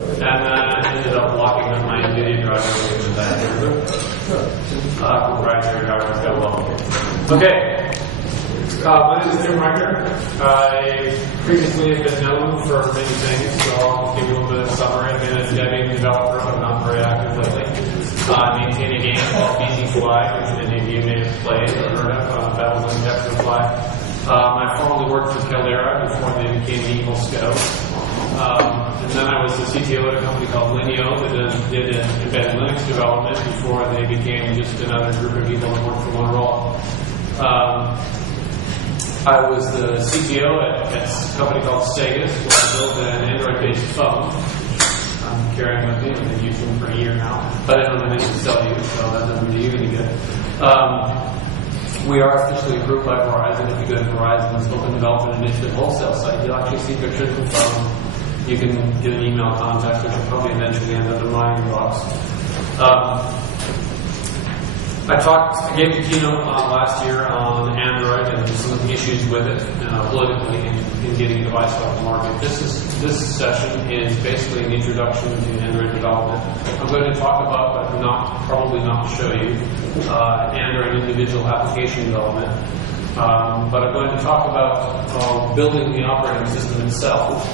And I ended up locking up my NVIDIA driver with that proprietary driver. Okay. My name is Riker. I previously have been known for many things, so I'll give you a little bit of summary. I've been a debuting developer, but not very active lately. I maintain a game called BZ Flag, which many of you may have played or heard of, Battles on Capture Flag. I formerly worked for Caldera before they became Eagle Scout. And then I was the CTO at a company called Linio that did embedded Linux development before they became just another group of people that worked for one role. I was the CTO at a company called Segas, where I built an Android-based phone. I'm carrying with me. I've been using them for a year now, but I don't have anything to sell you, so that doesn't do you any good. We are officially approved by Verizon. If you go to Verizon's Open Development Initiative wholesale site, you'll actually see pictures of the phone. You can get an email contact, which will probably eventually end up in my inbox. I gave the keynote last year on Android and some of the issues with it politically in getting a device off the market. This session is basically an introduction to Android development. I'm going to talk about, but probably not show you, Android individual application development. But I'm going to talk about building the operating system itself.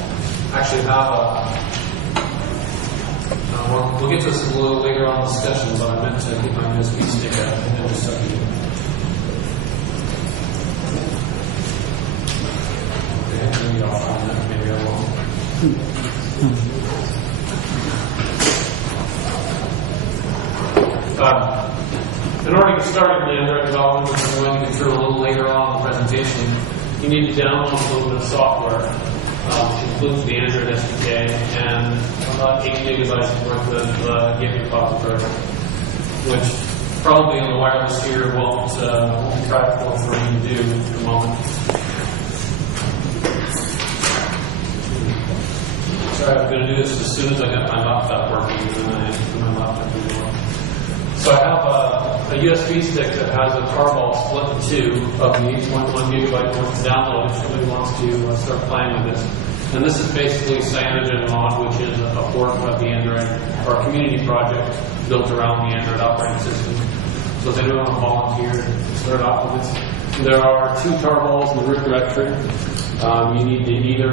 Actually have we'll get to this a little later on in the discussion, but I meant to get my USB stick out in just a second. Okay, maybe I'll find that, maybe I won't. In order to get started in Android development, which I'm going to get through a little later on in the presentation, you need to download a little bit of software. Which includes the Android SDK and about 8 gigabytes worth of Git repository, which probably on the wireless here won't be practical for me to do in a moment. Sorry, I'm going to do this as soon as I get my laptop working, and then I put my laptop in the work. So I have a USB stick that has a tarball split in two of the 8.1 gigabyte worth to download if somebody wants to start playing with this. And this is basically CyanogenMod, which is a port of the Android, or a community project built around the Android operating system. So if anyone want to volunteer to start off with this, there are 2 tarballs in the root directory. You need to either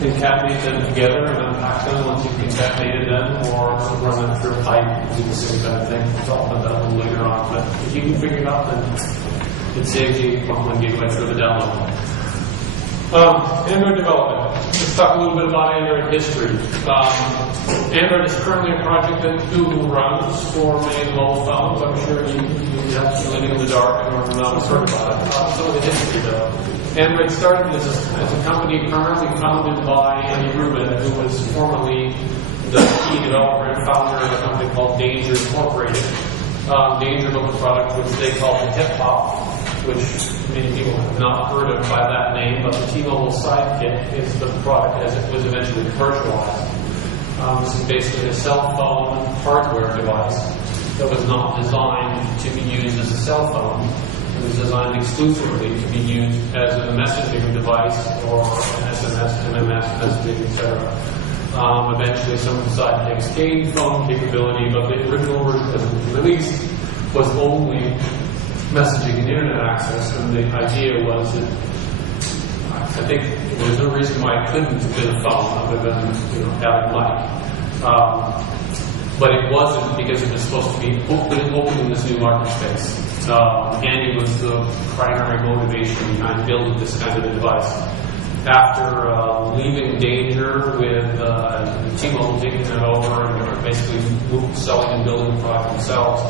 concatenate them together and unpack them once you've concatenated them, or run them through a pipe and do the same kind of thing. I'll talk about that a little later on, but if you can figure it out, then it saves you 1 gigabyte for the download. Android development. Let's talk a little bit about Android history. Android is currently a project that Google runs for many mobile phones. I'm sure you have to be living in the dark and are not certain about it. Some of the history, though. Android started as a company primarily founded by Andy Rubin, who was formerly the key developer and founder of a company called Danger Incorporated. Danger built a product which they called the Hip Hop, which many people have not heard of by that name, but the T-Mobile Sidekick is the product as it was eventually commercialized. This is basically a cell phone hardware device that was not designed to be used as a cell phone. It was designed exclusively to be used as a messaging device or an SMS, MMS messaging, etc. Eventually, some of the sidekicks gained phone capability, but the original version that was released was only messaging and internet access, and the idea was that I think there was no reason why it couldn't have been a phone other than having light. But it wasn't because it was supposed to be opening this new market space. Andy was the primary motivation behind building this kind of a device. After leaving Danger with T-Mobile taking it over and basically selling and building the product themselves,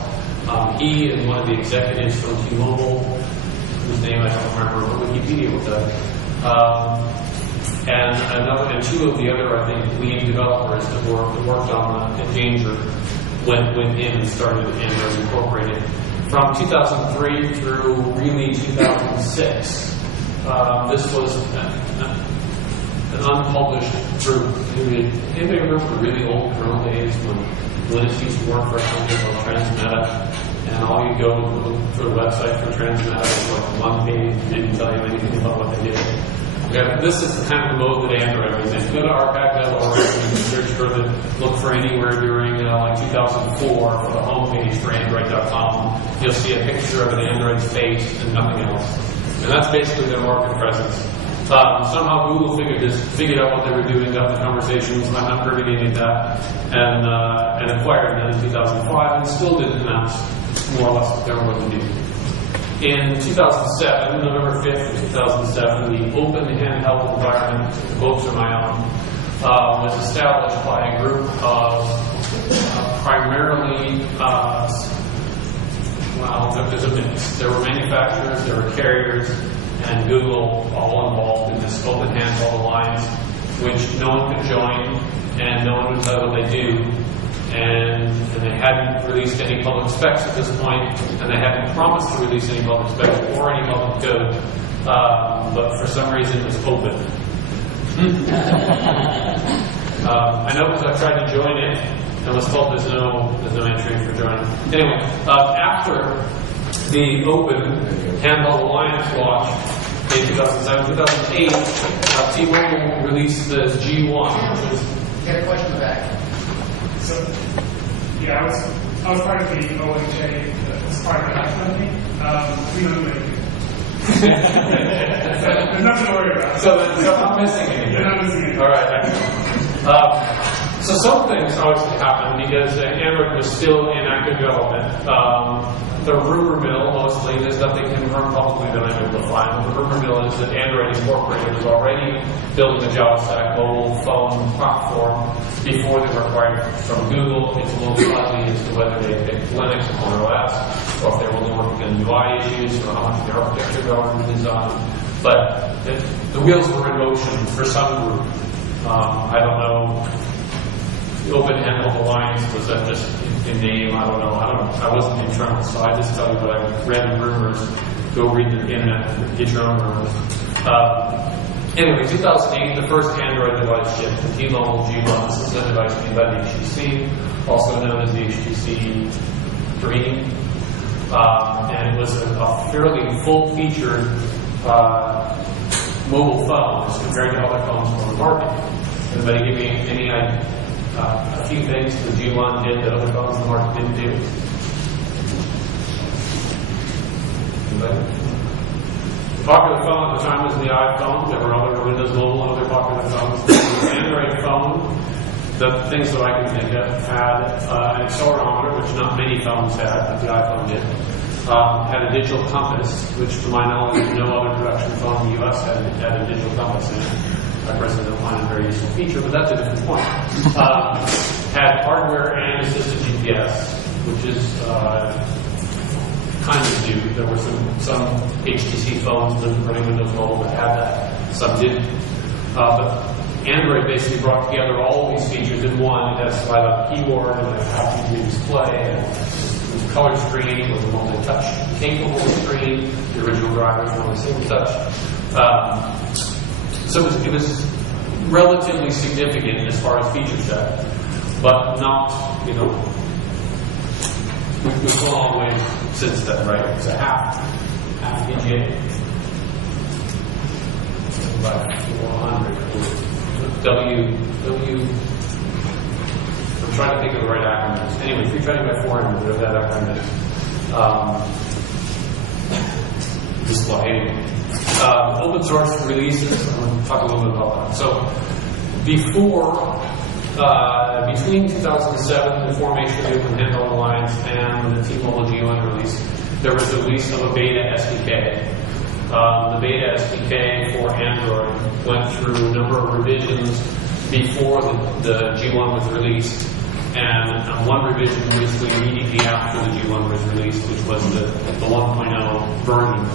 he and one of the executives from T-Mobile, whose name I don't remember, but Wikipedia will tell you, and 2 of the other, I think, lead developers that worked on Danger went in and started Android Incorporated. From 2003 through really 2006, this was an unpublished group. Anybody remember the really old kernel days when Linux used to work for a company called Transmeta, and all you go to the website for Transmeta was like 1 page, didn't tell you anything about what they did. Okay, this is the kind of mode that Android is in. Go to archive.org, you can search for the, look for anywhere during like 2004 for the homepage for Android.com. You'll see a picture of an Android's face and nothing else. And that's basically their market presence. Somehow Google figured out what they were doing, got the conversations, I'm not privy to any of that, and acquired them in 2005 and still didn't announce more or less what they were going to do. In 2007, November 5th of 2007, the Open Handheld Environment, the quotes are my own, was established by a group of primarily, well, there's a mix. There were manufacturers, there were carriers, and Google all involved in this Open Handheld Alliance, which no one could join, and no one would tell what they do. And they hadn't released any public specs at this point, and they hadn't promised to release any public specs or any public code, but for some reason it was open. I know because I tried to join it and was told there's no entry for joining. Anyway, after the Open Handheld Alliance launched in 2007, 2008, T-Mobile released the G1, which was... Get a question back. So, yeah, I was part of the OLS part of that company. We don't do anything. There's nothing to worry about. So I'm not missing anything. You're not missing anything. All right. So some things obviously happened because Android was still in active development. The rumor mill, mostly, there's nothing confirmed publicly that I'm able to find, but the rumor mill is that Android Incorporated was already building the JavaStack mobile phone platform before they were acquired from Google. It's a little fuzzy as to whether they picked Linux or OS, or if they were only working on UI issues, or how much their architecture government is on. But the wheels were in motion for some group. I don't know. The Open Handheld Alliance was that just in name? I don't know. I wasn't internal, so I just tell you what I read in rumors. Go read the internet and get your own rumors. Anyway, 2008, the first Android device shipped, the T-Mobile G1. This is a device made by the HTC, also known as the HTC 3. And it was a fairly full-featured mobile phone as compared to other phones on the market. Anybody give me any idea? A few things the G1 did that other phones on the market didn't do. Anybody? The popular phone at the time was the iPhone. There were other Windows Mobile and other popular phones. The Android phone, the things that I can think of, had an accelerometer, which not many phones had, but the iPhone did. Had a digital compass, which to my knowledge no other production phone in the US had a digital compass in it. I personally don't find it a very useful feature, but that's a different point. Had hardware and assisted GPS, which is kind of new. There were some HTC phones running Windows Mobile that had that, some didn't. But Android basically brought together all of these features in one. It has slide up keyboard, and it has happy display, and color screen, it was a multi-touch capable screen. The original drivers were only single touch. So it was relatively significant as far as feature set, but not, we've gone all the way since then, right? It's a half PGA. About 400. I'm trying to think of the right acronyms. Anyway, 320 by 400, whatever that acronym is. Display, anyway. Open source releases, I'm going to talk a little bit about that. So, between 2007, the formation of the Open Handheld Alliance, and the T-Mobile G1 release, there was the release of a beta SDK. The beta SDK for Android went through a number of revisions before the G1 was released, and one revision basically immediately after the G1 was released, which was the 1.0 version.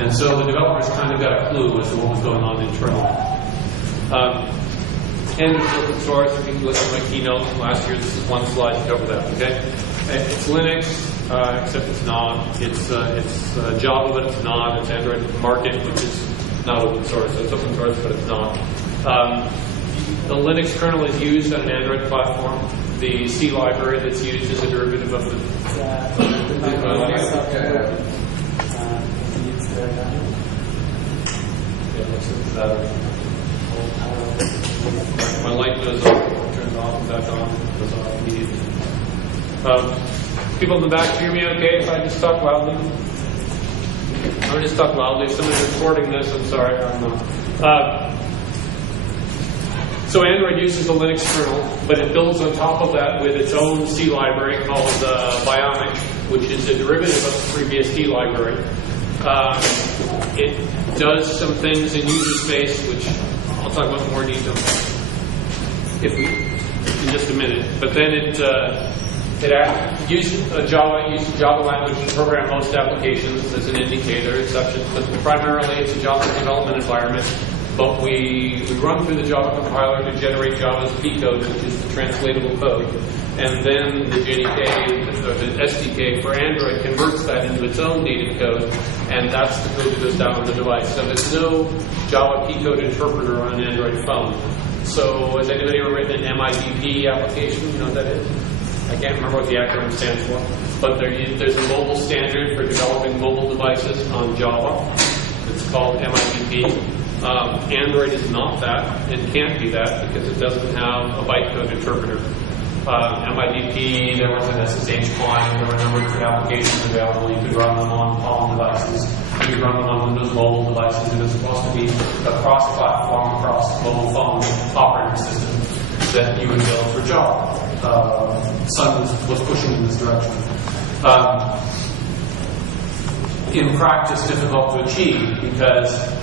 And so the developers kind of got a clue as to what was going on internally. And open source, if you look at my keynote from last year, this is one slide to cover that, okay? It's Linux, except it's not. It's Java, but it's not. It's Android Market, which is not open source. So it's open source, but it's not. The Linux kernel is used on an Android platform. The C library that's used is a derivative of the... Yeah, let's look at that. My light goes off, turns off, and back on, goes off immediately. People in the back hear me okay if I just talk loudly? I'm going to just talk loudly. If somebody's recording this, I'm sorry, I'm not. So Android uses the Linux kernel, but it builds on top of that with its own C library called Bionic, which is a derivative of the previous D library. It does some things in user space, which I'll talk about in more detail in just a minute. But then it uses Java language to program most applications as an indicator, exception. But primarily, it's a Java development environment. But we run through the Java compiler to generate Java's P code, which is the translatable code. And then the JDK, or the SDK for Android, converts that into its own native code, and that's the code that goes down on the device. So there's no Java P code interpreter on an Android phone. So has anybody ever written an MIDP application? You know what that is? I can't remember what the acronym stands for. But there's a mobile standard for developing mobile devices on Java. It's called MIDP. Android is not that. It can't be that because it doesn't have a bytecode interpreter. MIDP, there was an SSH client, there were a number of different applications available. You could run them on Palm devices, you could run them on Windows mobile devices. It was supposed to be a cross-platform, cross-mobile phone operating system that you would build for Java. Sun was pushing in this direction. In practice, difficult to achieve because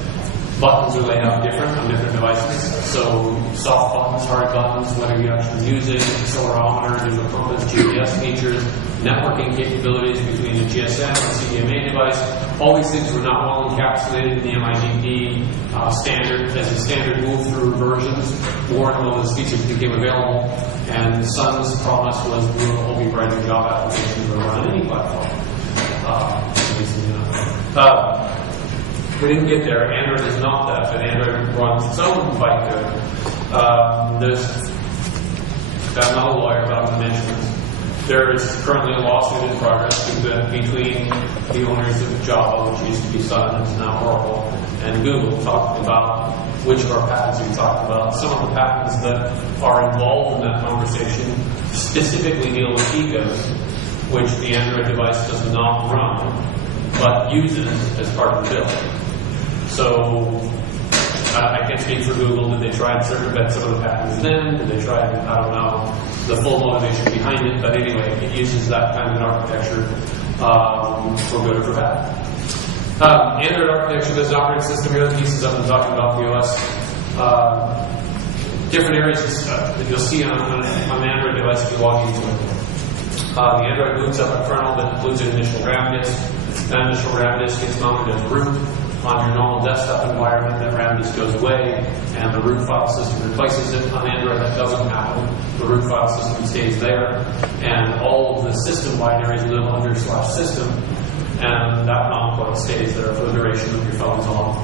buttons are laid out different on different devices. So soft buttons, hard buttons, what are you actually using, accelerometer, the performance, GPS features, networking capabilities between the GSM and CDMA device. All these things were not well encapsulated in the MIDP standard. As the standard moved through versions, more and more of those features became available. And Sun's promise was we will all be writing Java applications that run on any platform. We didn't get there. Android is not that, but Android runs its own bytecode. I'm not a lawyer, but I'm going to mention this. There is currently a lawsuit in progress between the owners of Java, which used to be Sun and is now Oracle, and Google, talking about which of our patents we talked about. Some of the patents that are involved in that conversation specifically deal with P code, which the Android device does not run, but uses as part of the build. So I can't speak for Google. Did they try and circumvent some of the patents then? Did they try, I don't know, the full motivation behind it. But anyway, it uses that kind of an architecture for good or for bad. Android architecture, there's an operating system here, the pieces I've been talking about, the OS. Different areas that you'll see on an Android device if you log into it. The Android boots up a kernel that includes an initial RAM disk. That initial RAM disk gets mounted as root. On your normal desktop environment, that RAM disk goes away, and the root file system replaces it. On Android, that doesn't happen. The root file system stays there, and all of the system binaries live under /system, and that mount point stays there for the duration of your phone's on.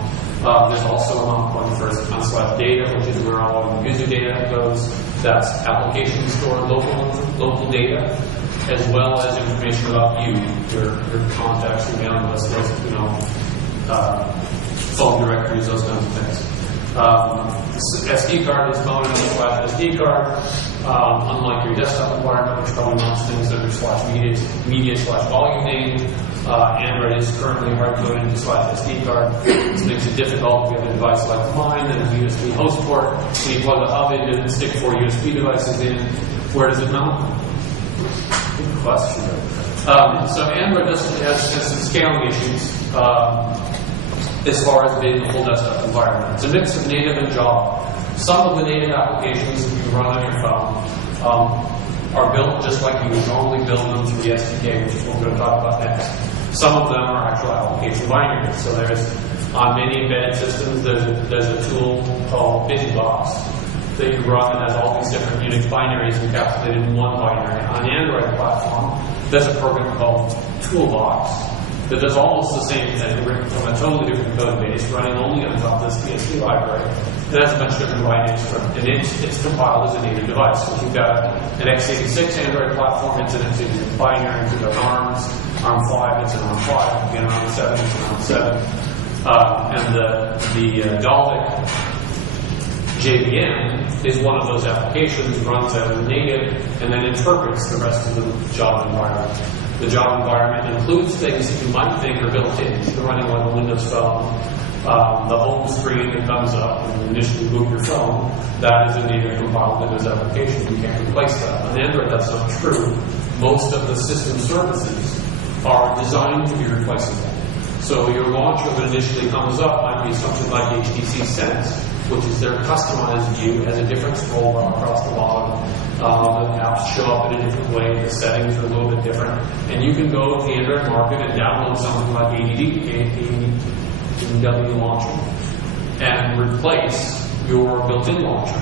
There's also a mount point for /data, which is where all of the user data goes. That's application stored local data, as well as information about you, your contacts, your mailing list, phone directories, those kinds of things. SD card is mounted on the /SD card. Unlike your desktop environment, which probably mounts things that are /media/volume named, Android is currently hard-coded to /SD card. This makes it difficult if you have a device like mine that has a USB host port. When you plug a hub in and stick 4 USB devices in, where does it mount? Good question. So Android has some scaling issues as far as being a full desktop environment. It's a mix of native and Java. Some of the native applications that you run on your phone are built just like you would normally build them through the SDK, which is what we're going to talk about next. Some of them are actual application binaries. So on many embedded systems, there's a tool called BusyBox that you run that has all these different Unix binaries encapsulated in one binary. On an Android platform, there's a program called Toolbox that does almost the same thing, written from a totally different code base, running only on top of this PSP library. It has a bunch of different binaries for it, and it's compiled as a native device. So if you've got an x86 Android platform, it's an x86 binary. If you've got ARM 5, it's an ARM 5. If you've got ARM 7, it's an ARM 7. And the Dalvik JVM is one of those applications, runs as a native, and then interprets the rest of the Java environment. The Java environment includes things that you might think are built in. If you're running on a Windows phone, the home screen that comes up when you initially boot your phone, that is a native compiled Windows application. You can't replace that. On Android, that's not true. Most of the system services are designed to be replaceable. So your launcher that initially comes up might be something like HTC Sense, which is their customized view, has a different scroll bar across the bottom. The apps show up in a different way, the settings are a little bit different. And you can go to the Android market and download something like ADW launcher and replace your built-in launcher.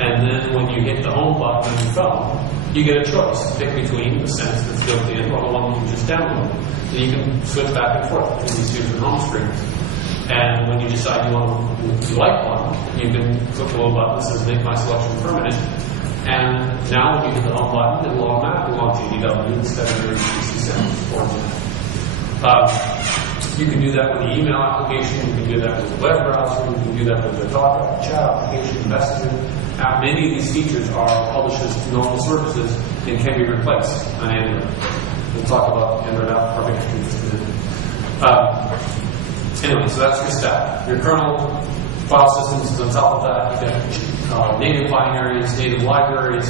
And then when you hit the home button on your phone, you get a choice to pick between the Sense that's built in or the one that you just downloaded. And you can switch back and forth between these different home screens. And when you decide you like one, you can click the little button that says make my selection permanent. And now when you hit the home button, it will automatically launch ADW instead of your HTC Sense, for example. You can do that with the email application, you can do that with the web browser, you can do that with the talk chat application, messaging. Many of these features are published as normal services and can be replaced on Android. We'll talk about Android architecture in just a minute. Anyway, so that's your stack. Your kernel file systems is on top of that. You got native binaries, native libraries,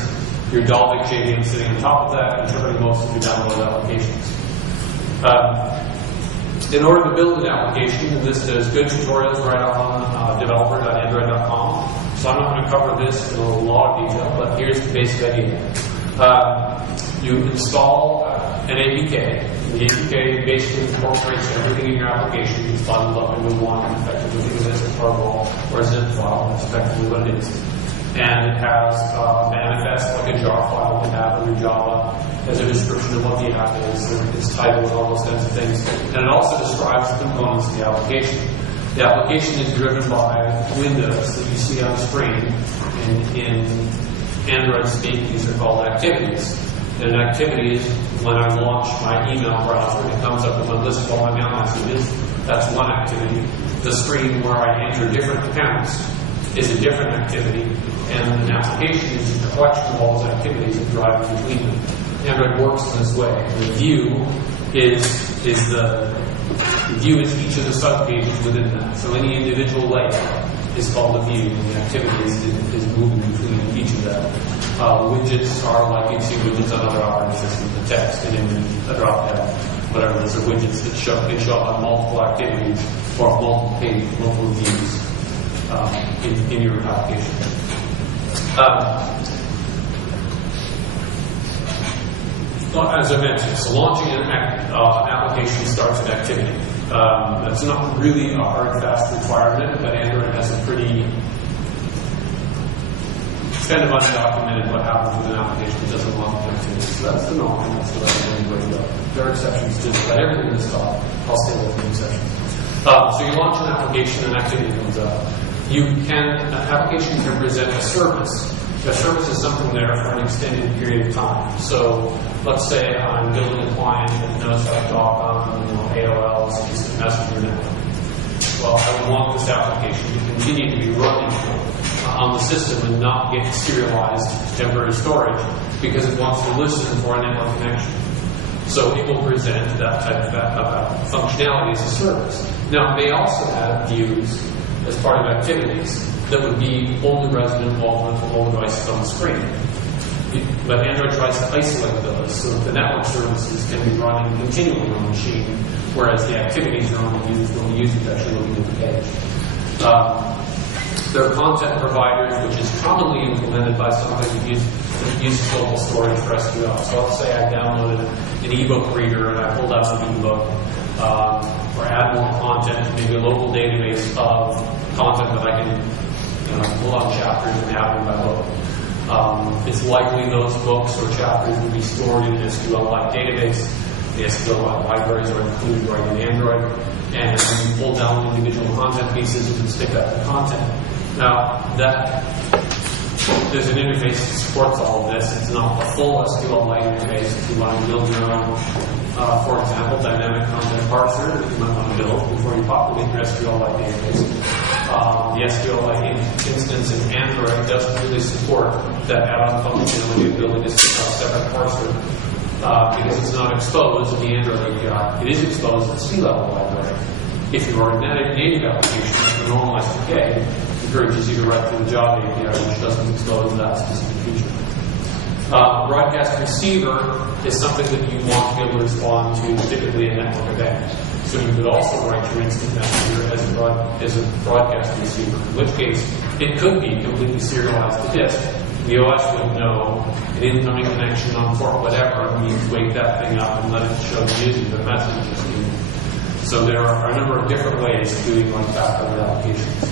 your Dalvik JVM sitting on top of that, interpreting most of your downloaded applications. In order to build an application, and there's good tutorials right on developer.android.com. So I'm not going to cover this in a lot of detail, but here's the basic idea. You install an APK. The APK basically incorporates everything in your application. It's bundled up into one, effectively think of it as a tarball or a zip file. That's effectively what it is. And it has manifest like a jar file would have under Java as a description of what the app is, its title, and all those kinds of things. And it also describes the components of the application. The application is driven by windows that you see on the screen. In Android speak, these are called activities. And an activity is when I launch my email browser, it comes up with a list of all my mail messages. That's one activity. The screen where I enter different accounts is a different activity. And an application is a collection of all those activities and driving between them. Android works in this way. The view is each of the subpages within that. So any individual layout is called a view, and the activity is moving between each of them. Widgets are like you see widgets on other operating systems, the text, an image, a drop down, whatever. Those are widgets that can show up on multiple activities or multiple pages, multiple views in your application. As I mentioned, so launching an application starts an activity. That's not really a hard, fast requirement, but Android has a pretty, it's kind of undocumented what happens with an application that doesn't launch an activity. So that's the norm, and that's the way everybody goes. There are exceptions to it, but everything in this talk, I'll stay with the exceptions. So you launch an application, an activity comes up. An application can present a service. A service is something there for an extended period of time. So let's say I'm building a client that knows how to talk on AOL, so instant messenger network. Well, I would want this application to continue to be running on the system and not get serialized to temporary storage because it wants to listen for a network connection. So it will present that type of functionality as a service. Now, it may also have views as part of activities that would be only resident while multiple devices on the screen. But Android tries to isolate those so that the network services can be running continually on the machine, whereas the activities are only used when the user is actually looking at the page. There are content providers, which is commonly implemented by somebody that uses local storage for SQL. So let's say I downloaded an ebook reader and I pulled out an ebook, or add more content to maybe a local database of content that I can pull out chapters and have them by local. It's likely those books or chapters will be stored in an SQL-like database. The SQL-like libraries are included right in Android. And when you pull down individual content pieces, you can stick that to content. Now, there's an interface that supports all of this. It's not a full SQL-like interface. If you want to build your own, for example, dynamic content parser that you might want to build before you populate your SQL-like database. The SQLite instance in Android doesn't really support that add-on functionality of building a separate parser because it's not exposed in the Android API. It is exposed in the C-level library. If you are a native application, the normal SDK encourages you to write through the Java API, which doesn't expose that specific feature. Broadcast receiver is something that you want to be able to respond to, typically a network event. So you could also write your instant messenger as a broadcast receiver, in which case it could be completely serialized to disk. The OS would know an incoming connection on port whatever means wake that thing up and let it show you the message. So there are a number of different ways of doing like that with applications.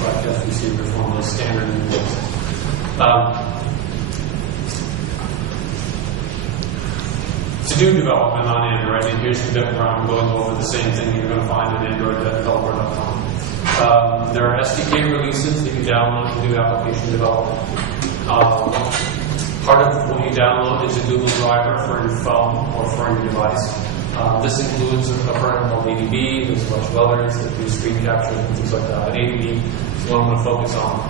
Broadcast receiver is one of those standard ways. To do development on Android, and here's the bit where I'm going over the same thing you're going to find in Android.developer.com. There are SDK releases that you download to do application development. Part of what you download is a Google driver for your phone or for your device. This includes a program called ADB. There's a bunch of others that do screen capture and things like that. But ADB is what I'm going to focus on.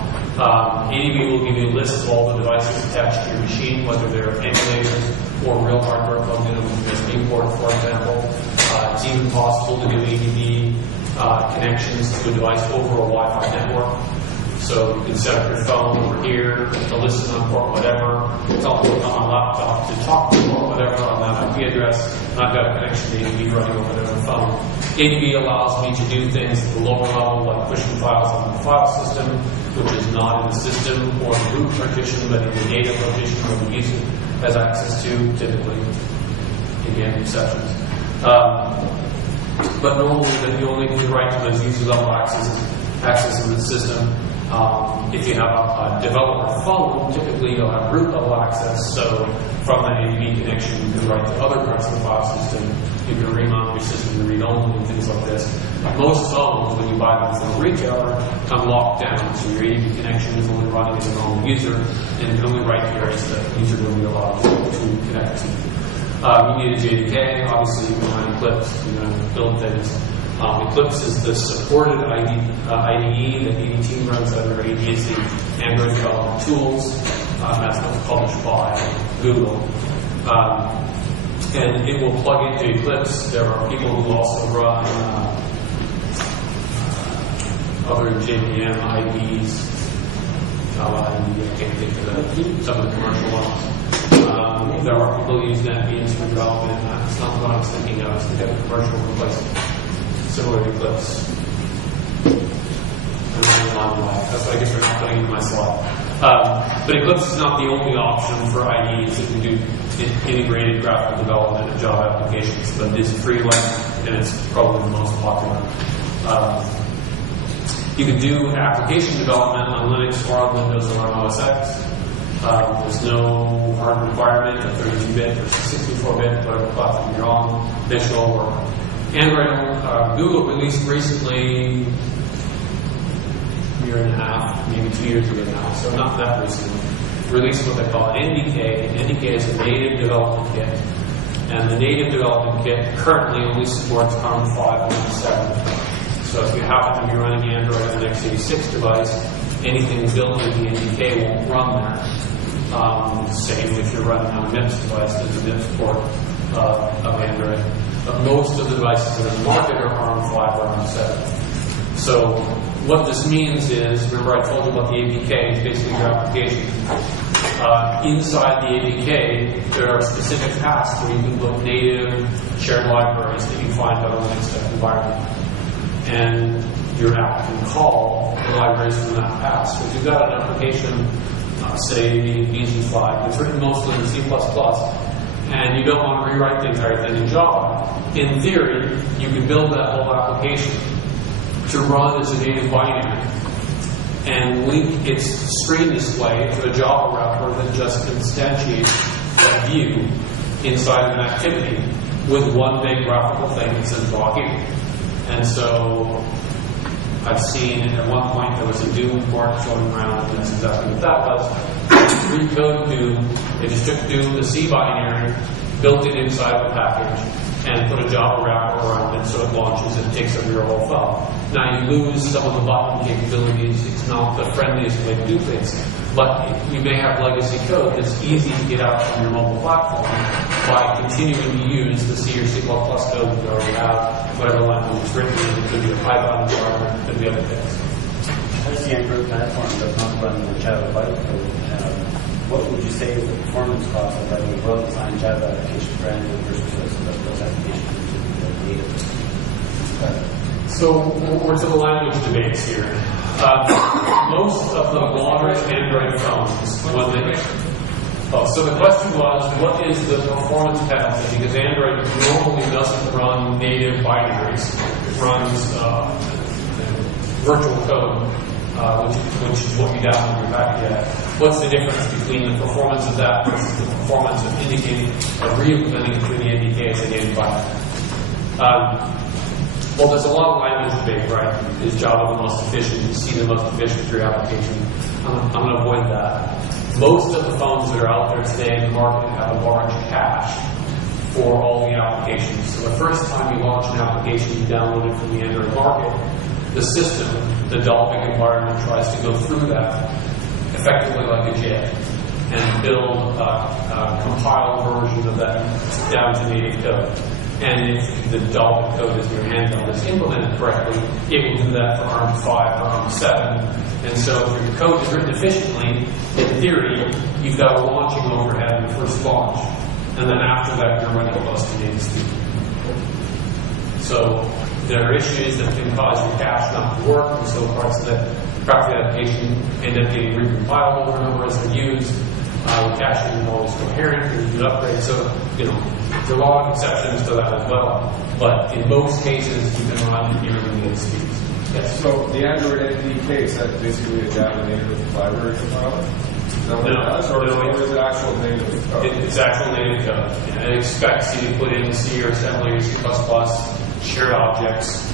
ADB will give you a list of all the devices attached to your machine, whether they're emulators or real hardware plugged in with a USB port, for example. It's even possible to do ADB connections to a device over a Wi-Fi network. So you can set up your phone over here to listen on port whatever. It's also on my laptop to talk to port whatever on that IP address. And I've got a connection to ADB running over there on the phone. ADB allows me to do things at the lower level, like pushing files on the file system, which is not in the system or the root partition, but in the data partition where the user has access to, typically. Again, exceptions. But normally, the only right to those user-level access in the system. If you have a developer phone, typically you'll have root level access. So from that ADB connection, you can write to other parts of the file system. You can remount your system to read only and things like this. Most phones, when you buy them from a retailer, come locked down. So your ADB connection is only running as a normal user, and you can only write to areas that the user will be allowed to connect to. You need a JDK. Obviously, you can run Eclipse. You can build things. Eclipse is the supported IDE that ADT runs under ADC Android Development Tools. That's what's published by Google. And it will plug into Eclipse. There are people who also run other JVM IDEs. Java IDE, I can't think of some of the commercial ones. There are people who use NetBeans for development. That's not what I was thinking of. I was thinking of commercial replacement. Similar to Eclipse. That's what I guess we're not putting into my slide. But Eclipse is not the only option for IDEs that can do integrated graphical development of Java applications, but it is free and it's probably the most popular. You can do application development on Linux or on Windows or on OS X. There's no hard requirement of 32-bit versus 64-bit, whatever platform you're on. This should all work. Android, Google released recently, a year and a half, maybe 2 years ago now, so not that recently, released what they call an NDK. NDK is a native development kit. And the native development kit currently only supports ARM 5 and 7. So if you happen to be running Android on an x86 device, anything built in the NDK won't run there. Same if you're running on a MIPS device, there's a MIPS port of Android. But most of the devices that are in the market are ARM 5 or ARM 7. So what this means is, remember I told you about the APK, it's basically your application. Inside the APK, there are specific paths where you can put native shared libraries that you find on a Linux type environment. And your app can call the libraries from that path. So if you've got an application, say VG5, it's written mostly in C++, and you don't want to rewrite the entire thing in Java, in theory, you can build that whole application to run as a native binary and link its screen display to a Java wrapper that just instantiates that view inside of an activity with one big graphical thing that says draw here. And so I've seen at one point there was a Doom port floating around, and that's exactly what that was. Recode Doom. They just took Doom, the C binary, built it inside of the package, and put a Java wrapper around it so it launches and takes over your whole phone. Now you lose some of the button capabilities. It's not the friendliest way to do things. But you may have legacy code that's easy to get out from your mobile platform by continuing to use the C or C++ code that you already have, whatever language it's written in. It could be a Python environment, it could be other things. As the Android platform does not run the Java bytecode, what would you say is the performance cost of having a well-designed Java application for Android versus those applications that native? So we're to the language debates here. Most of the modern Android phones, when they... so the question was, what is the performance penalty? Because Android normally doesn't run native binaries. It runs virtual code, which is what you download in your packet. What's the difference between the performance of that versus the performance of re-implementing it through the NDK as a native binary? Well, there's a lot of language debate, right? Is Java the most efficient? Is C the most efficient for your application? I'm going to avoid that. Most of the phones that are out there today in the market have a large cache for all the applications. So the first time you launch an application you download it from the Android market, the system, the Dalvik environment, tries to go through that effectively like a JIT and build compiled versions of that down to native code. And if the Dalvik code is in your handheld is implemented correctly, it will do that for ARM 5 or ARM 7. And so if your code is written efficiently, in theory, you've got a launching overhead in the first launch. And then after that, you're running close to native speed. So there are issues that can cause your cache not to work, and so parts of the application end up getting recompiled over and over as they're used. The cache isn't always coherent, and you can upgrade. So, there's a lot of exceptions to that as well. But in most cases, you can run your native speeds. Yes. So the Android NDK, is that basically a Java native library compiler? Is that what it does? Or is it actual native code? It's actual native code. And it expects you to put in C or assembly or C++, shared objects,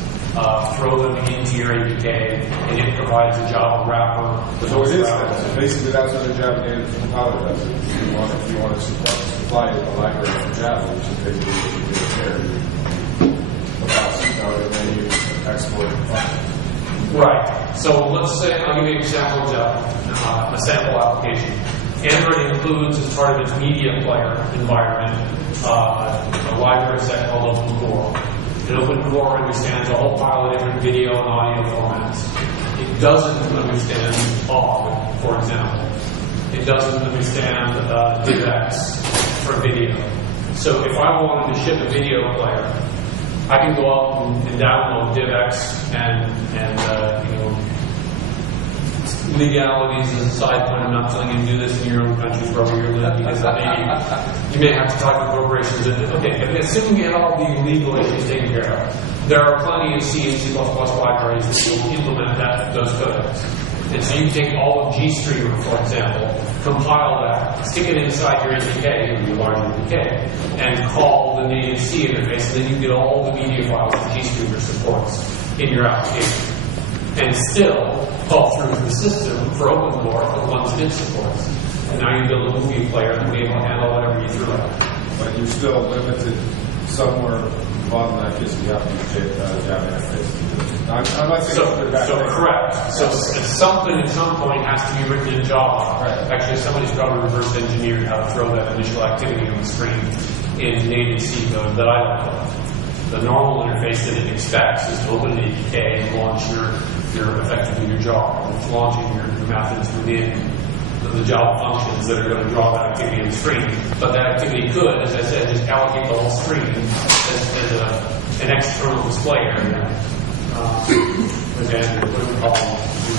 throw them into your APK, and it provides a Java wrapper. So it is. So basically, that's what the Java native compiler does. If you want to supply a library from Java, which is basically what you do there, the process code, and then you export it. Right. So let's say, I'll give you an example of Java, a sample application. Android includes, as part of its media player environment, a library set called OpenCore. And OpenCore understands a whole pile of different video and audio formats. It doesn't understand OGG, for example. It doesn't understand DivX for video. So if I wanted to ship a video player, I can go out and download DivX and legalities as a side point. I'm not telling you to do this in your own countries wherever you live, because you may have to talk to corporations. Okay, assuming you have all the legal issues taken care of, there are plenty of C and C++ libraries that will implement those codecs. And so you take all of GStreamer, for example, compile that, stick it inside your APK, your large APK, and call the native C interface, and then you get all the media files that GStreamer supports in your application. And still call through the system for OpenCore for the ones that it supports. And now you build a movie player that will be able to handle whatever you threw at it. But you're still limited somewhere. Bottleneck is you have to use Java interface. I'm not saying so correct. So something at some point has to be written in Java. Right. Actually, somebody's probably reverse engineered how to throw that initial activity on the screen in native C code that I don't know. The normal interface that it expects is to open an APK and launch effectively your Java. It's launching your methods within the Java functions that are going to draw that activity on the screen. But that activity could, as I said, just allocate the whole screen as an external display area. Again, what do we call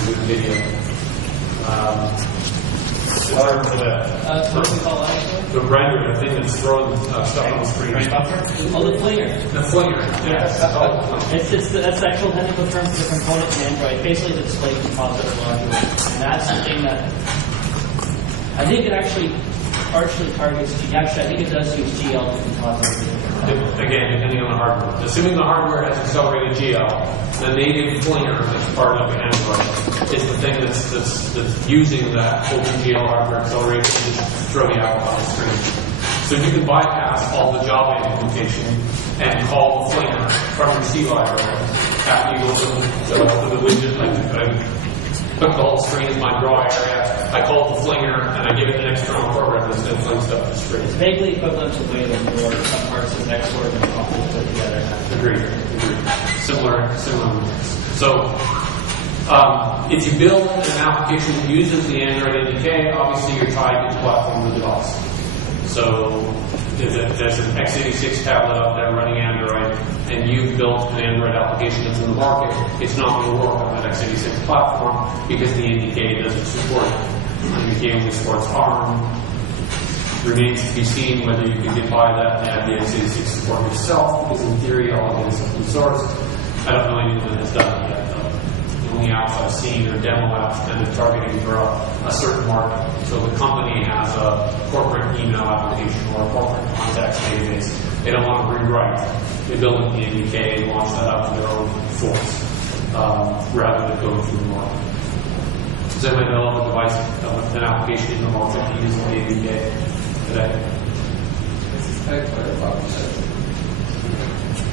the video? What do we call that? The render, the thing that's throwing stuff on the screen. Oh, the flinger. The flinger, yes. That's the actual technical term for the component in Android, basically the display composite module. And that's something that I think it actually partially targets, actually I think it does use GL to composite. Again, depending on the hardware. Assuming the hardware has accelerated GL, the native flinger that's part of Android is the thing that's using that OpenGL hardware acceleration to just throw the apple on the screen. So you can bypass all the Java implementation and call the flinger from your C library after you go to the widget. I put the whole screen as my draw area. I call it the flinger, and I give it an external program that's going to fling stuff to the screen. It's vaguely equivalent to Wayland, where some parts is export and complement put together. Agreed. Similar. So, if you build an application that uses the Android NDK, obviously you're tied to the platform of the device. So, if there's an x86 tablet out there running Android, and you've built an Android application that's in the market, it's not going to work on that x86 platform because the NDK doesn't support it. The NDK only supports ARM. Remains to be seen whether you can get by that and add the x86 support yourself, because in theory all of it is open source. I don't know anyone that has done it yet, though. The only apps I've seen are demo apps kind of targeting for a certain market. So the company has a corporate email application or a corporate contacts database. They don't want to rewrite. They build it in the NDK and launch that out to their own force rather than go through the market. Does anybody know of a device, an application in the market that uses the NDK today?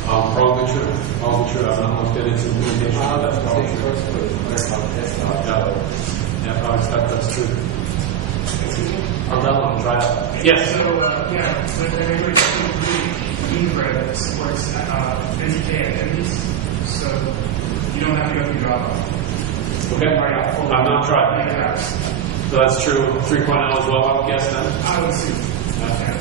Probably true. I've not looked at its implementation. That's probably true. Yeah, I expect that's true. I'll try that. Yes. So, so the Android 23 supports NDK activities, so you don't have to go through Java. Okay. I've not tried that. So that's true. 3.0 as well, I would guess then. I would assume.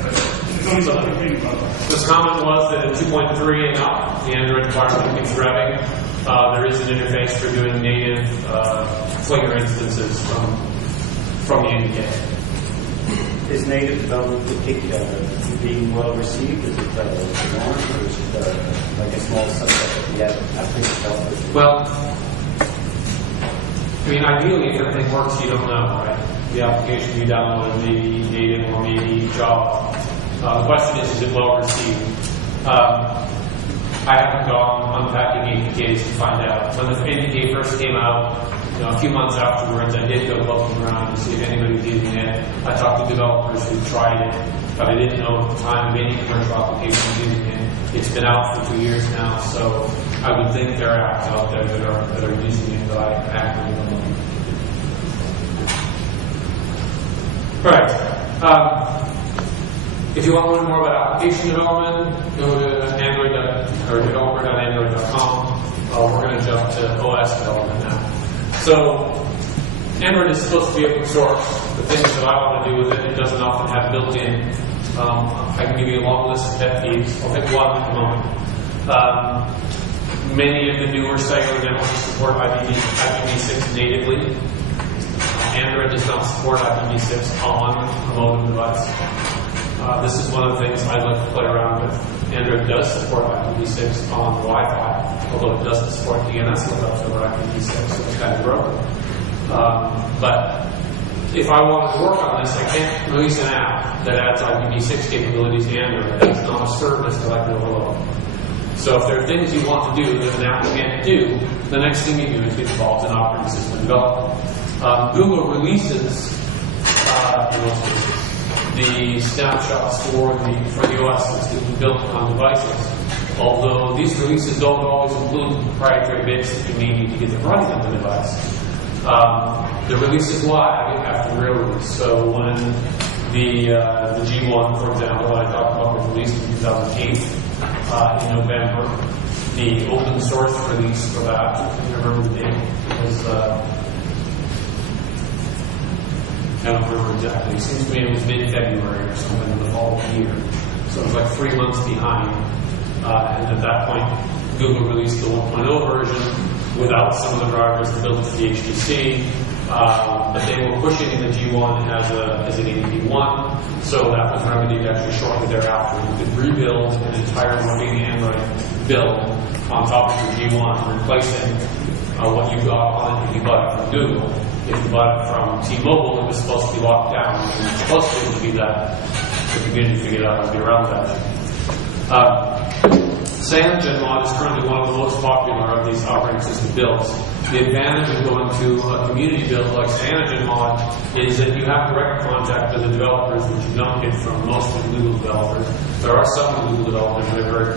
But it's only something pretty well. This comment was that in 2.3 and up, the Android environment keeps revving. There is an interface for doing native Flinger instances from the NDK. Is native development being well received? Is it norm, or is it like a small subset of the application developers? Well, I mean, ideally, if everything works, you don't know, right? The application you download may be native or maybe Java. The question is it well received? I haven't gone unpacking APKs to find out. When the NDK first came out, a few months afterwards, I did go looking around to see if anybody was using it. I talked to developers who tried it, but I didn't know at the time of any commercial application using it. It's been out for 2 years now, so I would think there are apps out there that are using it that I actively don't know. Right. If you want to learn more about application development, go to developer.android.com. We're going to jump to OS development now. So, Android is supposed to be open source. The things that I want to do with it, it doesn't often have built-in. I can give you a long list of pet peeves. I'll pick one at the moment. Many of the newer cellular networks support IPv6 natively. Android does not support IPv6 on a modem device. This is one of the things I like to play around with. Android does support IPv6 on Wi-Fi, although it doesn't support DNS hookups over IPv6, so it's kind of broken. But if I wanted to work on this, I can't release an app that adds IPv6 capabilities to Android. That's not a service that I can overload. So if there are things you want to do that an app can't do, the next thing you do is get involved in operating system development. Google releases the snapshots for the OS that's built on devices. Although these releases don't always include proprietary bits that you may need to get them running on the device. The releases lag after real release. So when the G1, for example, that I talked about, was released in 2008 in November, the open source release for that, I can't remember the date, was I don't remember exactly. It seems to me it was mid-February or something in the fall of the year. So it was like 3 months behind. And at that point, Google released the 1.0 version without some of the drivers that built it for the HTC. But they were pushing in the G1 as an ADP1. So that was remedied actually shortly thereafter. You could rebuild an entire working Android build on top of the G1, replacing what you got on it if you bought it from Google. If you bought it from T-Mobile, it was supposed to be locked down. It was supposed to be that. The community figured out how to get around that. CyanogenMod is currently one of the most popular of these operating system builds. The advantage of going to a community build like CyanogenMod is that you have direct contact with the developers, which you don't get from most of the Google developers. There are some Google developers that are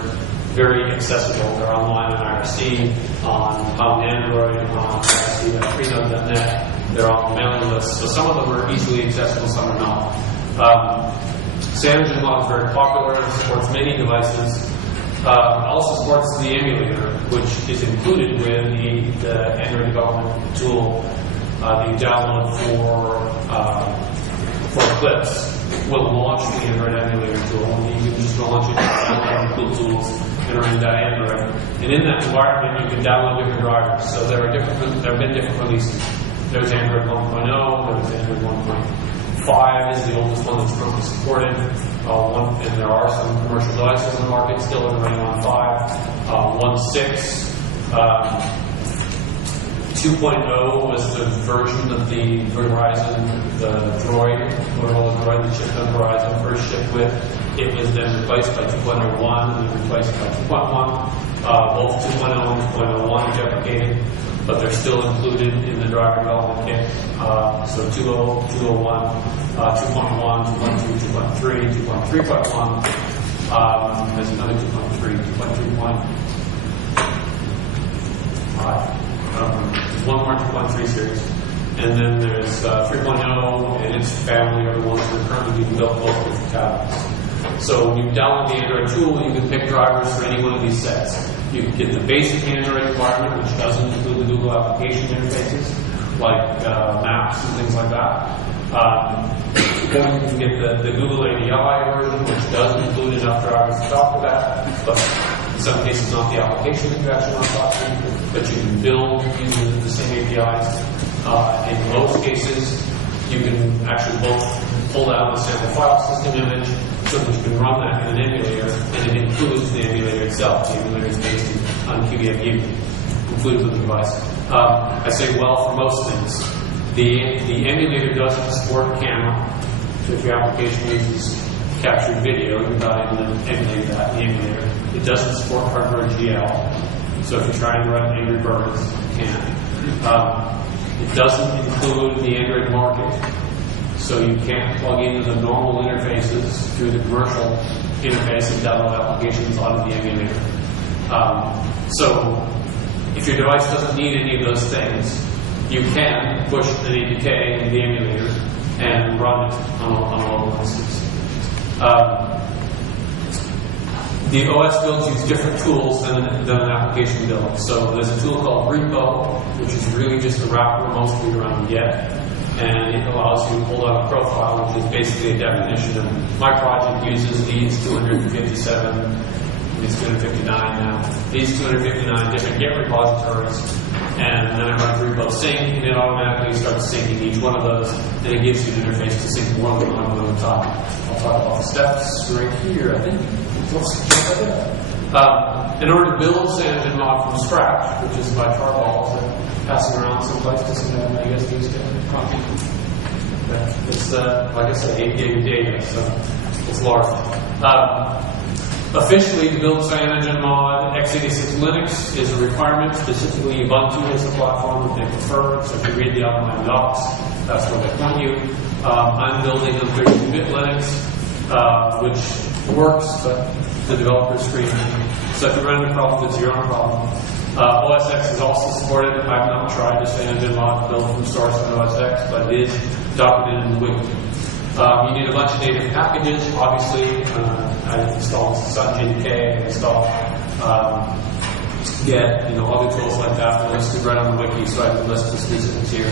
very accessible. They're online on IRC, on Android, on IRC, freenode.net. They're on mailing lists. So some of them are easily accessible, some are not. CyanogenMod is very popular and supports many devices. Also supports the emulator, which is included with the Android development tool that you download for Eclipse. Will launch the Android emulator tool, and you can just launch it download cool tools and run Android. And in that environment, you can download different drivers. So there have been different releases. There's Android 1.0, there's Android 1.5 is the oldest one that's currently supported. And there are some commercial devices in the market still running on 5. 1.6. 2.0 was the version of the Verizon, the Droid, Motorola Droid that shipped on Verizon first shipped with. It was then replaced by 2.01 and then replaced by 2.1. Both 2.0 and 2.01 are deprecated, but they're still included in the driver development kit. So 2.0, 2.01, 2.1, 2.2, 2.3, 2.3.1. There's another 2.3, 2.3.5. There's one more 2.3 series. And then there's 3.0 and its family are the ones that are currently being built both different tablets. So when you download the Android tool, you can pick drivers for any one of these sets. You can get the basic Android environment, which doesn't include the Google application interfaces, like maps and things like that. Or you can get the Google ADI version, which does include enough drivers to talk to that, but in some cases not the application that you actually want to talk to, but you can build using the same APIs. In most cases, you can actually both pull down the sample file system image so that you can run that in an emulator, and it includes the emulator itself. The emulator is based on QBMU, included with the device. I say well for most things. The emulator doesn't support camera, so if your application uses captured video, you're not able to emulate that in the emulator. It doesn't support hardware GL, so if you're trying to run Angry Birds, you can't. It doesn't include the Android market, so you can't plug into the normal interfaces through the commercial interface and download applications onto the emulator. So if your device doesn't need any of those things, you can push an APK into the emulator and run it on a local instance. The OS builds use different tools than an application build. So there's a tool called Repo, which is really just a wrapper mostly around Get, and it allows you to pull out a profile, which is basically a definition of my project uses these 257, these 259 now, these 259 different Get repositories, and then I run Repo sync, and it automatically starts syncing each one of those, and it gives you an interface to sync one of them on the top. I'll talk about the steps right here, I think. In order to build CyanogenMod from scratch, which is by tarballs and passing around someplace to some of you guys used to copy. It's like I said, 8 GB data, so it's large. Officially, to build CyanogenMod, x86 Linux is a requirement. Specifically, Ubuntu is the platform that they prefer. So if you read the outline docs, that's where they point you. I'm building on 32-bit Linux, which works, but the developer screen. So if you run into problems, it's your own problem. OS X is also supported. I've not tried to CyanogenMod build from source on OS X, but it is documented in the wiki. You need a bunch of native packages, obviously. I installed SunJDK, I installed Get, other tools like that. They're listed right on the wiki, so I can list the specifics here.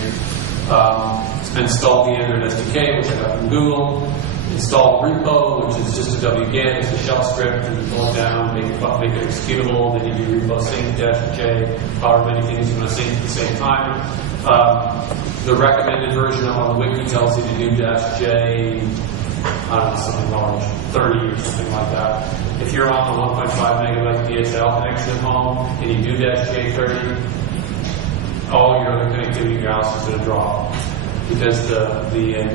Install the Android SDK, which I got from Google. Install Repo, which is just a wget, it's a shell script, and you pull it down, make it executable, then you do repo sync -j, however many things you want to sync at the same time. The recommended version on the wiki tells you to do -j, I don't know, something large, 30 or something like that. If you're on the 1.5 megabyte DSL connection at home and you do -j 30, all your other connectivity to your house is going to drop. Because the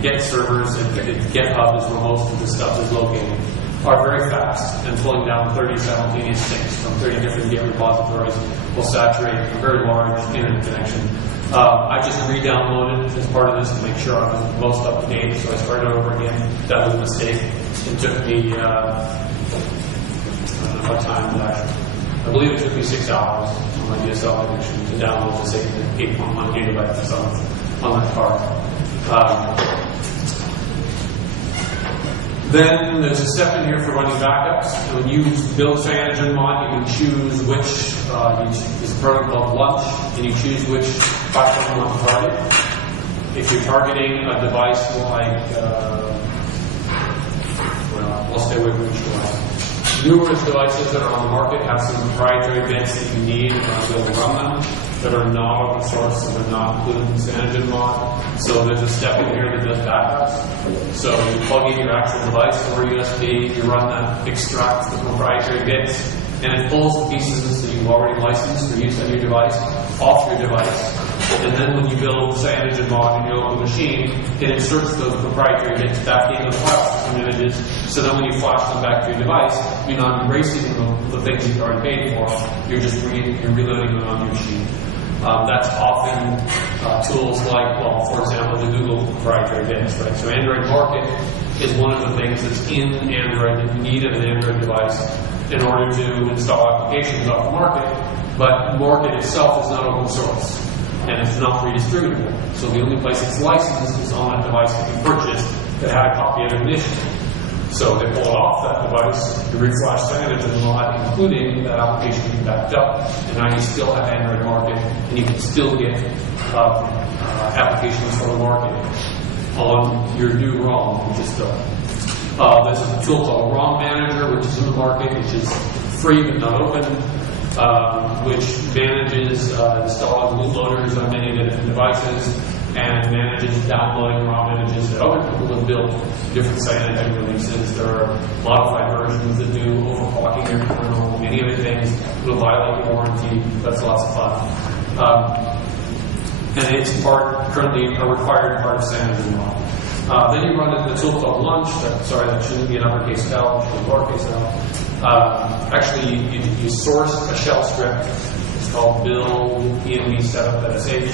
Get servers and GitHub is where most of the stuff is located. are very fast, and pulling down 30 simultaneous syncs from 30 different Git repositories will saturate a very large internet connection. I just re-downloaded as part of this to make sure I'm most up to date, so I started over again. That was a mistake. It took me, I don't know what time it actually. I believe it took me 6 hours on my DSL connection to download the same 8.1 gigabytes that's on that card. Then there's a step in here for running backups. When you build CyanogenMod, you can choose which, there's a program called Lunch, and you choose which platform you want to target. If you're targeting a device like, well, we'll stay away from each device. Numerous devices that are on the market have some proprietary bits that you need in order to be able to run them that are not open source and are not included in CyanogenMod. So there's a step in here that does backups. So you plug in your actual device over USB, you run that, extracts the proprietary bits, and it pulls the pieces that you've already licensed or used on your device off your device. And then when you build CyanogenMod in your local machine, it inserts those proprietary bits back into the file system images, so that when you flash them back to your device, you're not erasing the things you've already paid for, you're just you're reloading them on your machine. That's often tools like, well, for example, the Google proprietary bits, right? So Android Market is one of the things that's in Android that you need in an Android device in order to install applications off the market, but Market itself is not open source, and it's not redistributable. So the only place it's licensed is on that device that you purchased that had a copy of it initially. So they pull it off that device, you reflash CyanogenMod, including that application you backed up, and now you still have Android Market, and you can still get applications from the market on your new ROM, which is still. There's a tool called ROM Manager, which is in the market, which is free but not open, which manages installing bootloaders on many of the different devices and manages downloading ROM images that other people have built, different Cyanogen releases. There are modified versions that do overclocking your kernel, many other things that will violate your warranty. That's lots of fun. And it's currently a required part of CyanogenMod. Then you run a tool called Lunch. That shouldn't be an uppercase L, it should be lowercase L. Actually, you source a shell script. It's called build env setup.sh,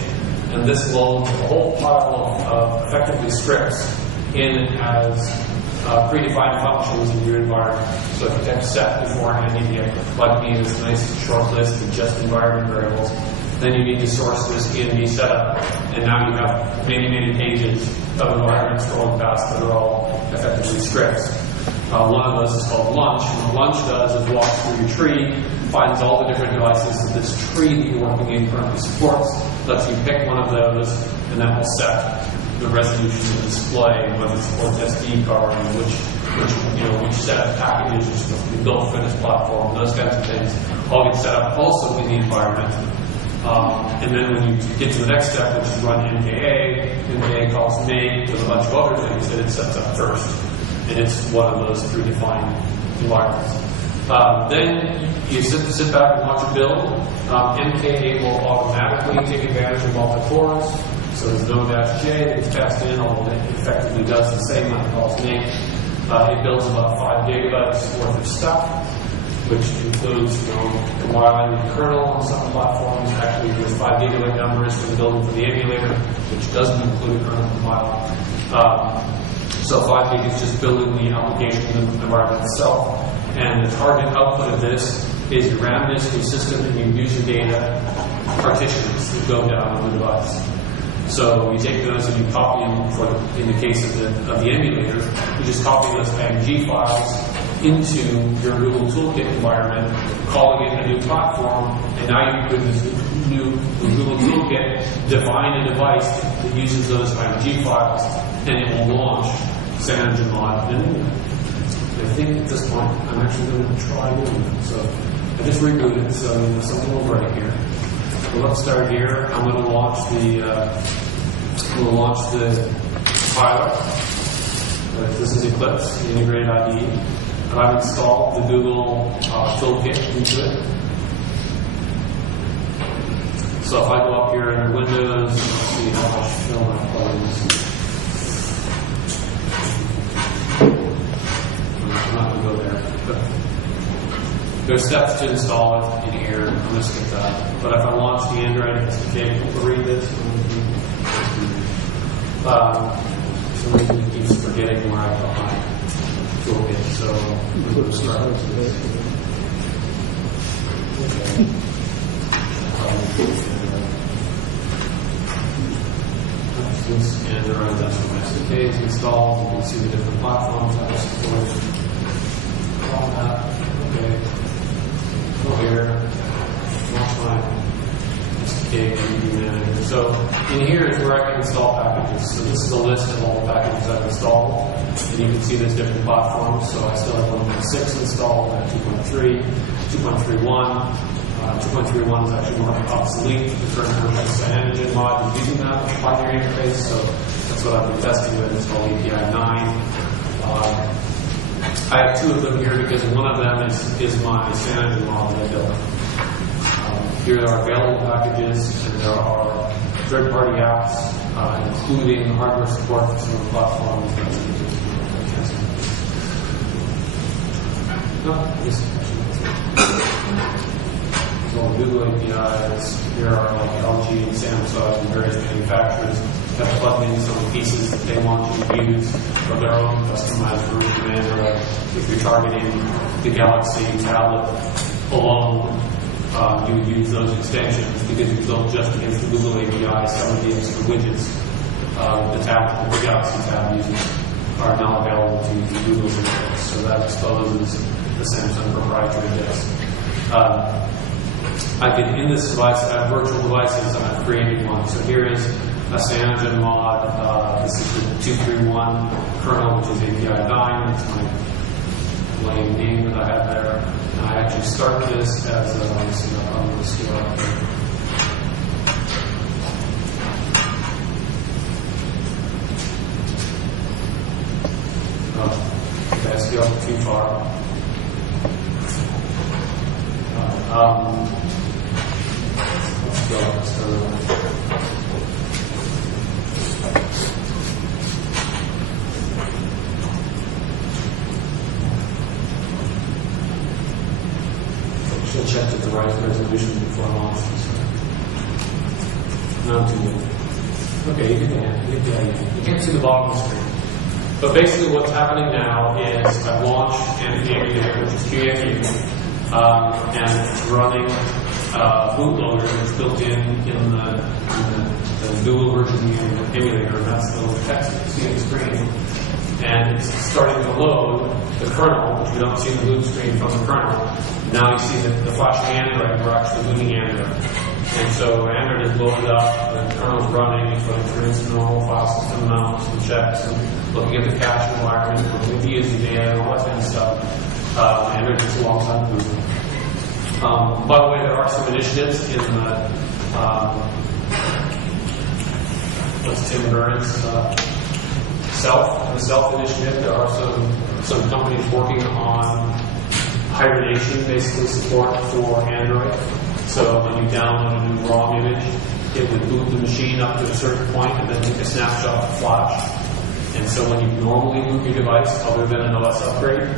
and this loads a whole pile of effectively scripts in as predefined functions in your environment. So if you type set beforehand, you get like me this nice short list of just environment variables. Then you need to source this env setup, and now you have many, many pages of environments rolling past that are all effectively scripts. One of those is called Lunch. And what Lunch does is walk through your tree, finds all the different devices that this tree that you're working in currently supports, lets you pick one of those, and that will set the resolution of the display, whether it supports SD card, and which set of packages are supposed to be built for this platform, those kinds of things, all get set up also in the environment. And then when you get to the next step, which is run MKA calls make with a bunch of other things that it sets up first. And it's one of those predefined environments. Then you sit back and watch it build. MKA will automatically take advantage of multi-cores. So there's no -J that's passed in, although it effectively does the same when it calls make. It builds about 5 gigabytes worth of stuff, which includes compiling the kernel on some platforms. Actually, there's 5 gigabyte numbers for the building for the emulator, which doesn't include a kernel compiler. So 5 gig is just building the application environment itself. And the target output of this is your RAM disk, your system, and your user data partitions that go down on the device. So you take those and you copy them in the case of the emulator, you just copy those PNG files into your Google Toolkit environment, calling it a new platform, and now you put this new Google Toolkit, define a device that uses those PNG files, and it will launch CyanogenMod. And I think at this point, I'm actually going to try doing it. So I just rebooted, so something will break here. So let's start here. I'm going to launch the pilot. This is Eclipse, the integrated IDE. And I've installed the Google Toolkit into it. So if I go up here under Windows, let's see how much film I've plugged. I'm not going to go there. But there's steps to install it in here. I'm just skip that. But if I launch the Android SDK, we'll read this. Somebody keeps forgetting where I put my toolkit, so we'll start with this. This Android, that's when SDK is installed. You can see the different platforms that are supported. All that. Okay. Go here. Launch my SDK manager. So in here is where I can install packages. So this is a list of all the packages I've installed. And you can see there's different platforms. So I still have 1.6 installed, I have 2.3, 2.31. 2.31 is actually more obsolete. The current version of CyanogenMod mod is using that with the binary interface, so that's what I've been testing with. It's called API 9. I have two of them here because one of them is my CyanogenMod mod that I built. Here are available packages, and there are third-party apps, including hardware support for some of the platforms. All Google APIs. Here are like LG and Samsung and various manufacturers that plug in some pieces that they want you to use for their own customized version of Android. If you're targeting the Galaxy tablet alone, you would use those extensions because you built just against the Google API. Some of the extra widgets the Galaxy tab uses are now available to use Google's interface. So that exposes the Samsung proprietary disk. I can, in this device, I have virtual devices, and I've created one. So here is a CyanogenMod mod. This is the 231 kernel, which is API 9. That's my lame name that I have there. And I actually start this as a, let me see if I'm going to scale up here. Oh, okay, I scaled too far. Let's go. Should check the right resolution before launch. Not too good. Okay, you get the idea. You can't see the bottom of the screen. But basically what's happening now is I've launched NVMe, which is QEMU, and it's running bootloader that's built in the dual version emulator, and that's the little text that you see on the screen. And it's starting to load the kernel, which we don't see in the boot screen from the kernel. Now you see that the flashing Android, we're actually booting Android. And so Android is loaded up, the kernel's running, it's running through its normal file system mounts and checks, and looking at the cache environment, looking at the user data, and all that kind of stuff. Android takes a long time to boot. By the way, there are some initiatives in the what's Tim Burns' Self initiative. There are some companies working on hibernation, basically support for Android. So when you download a new ROM image, it would boot the machine up to a certain point and then take a snapshot to flash. And so when you normally boot your device, other than an OS upgrade,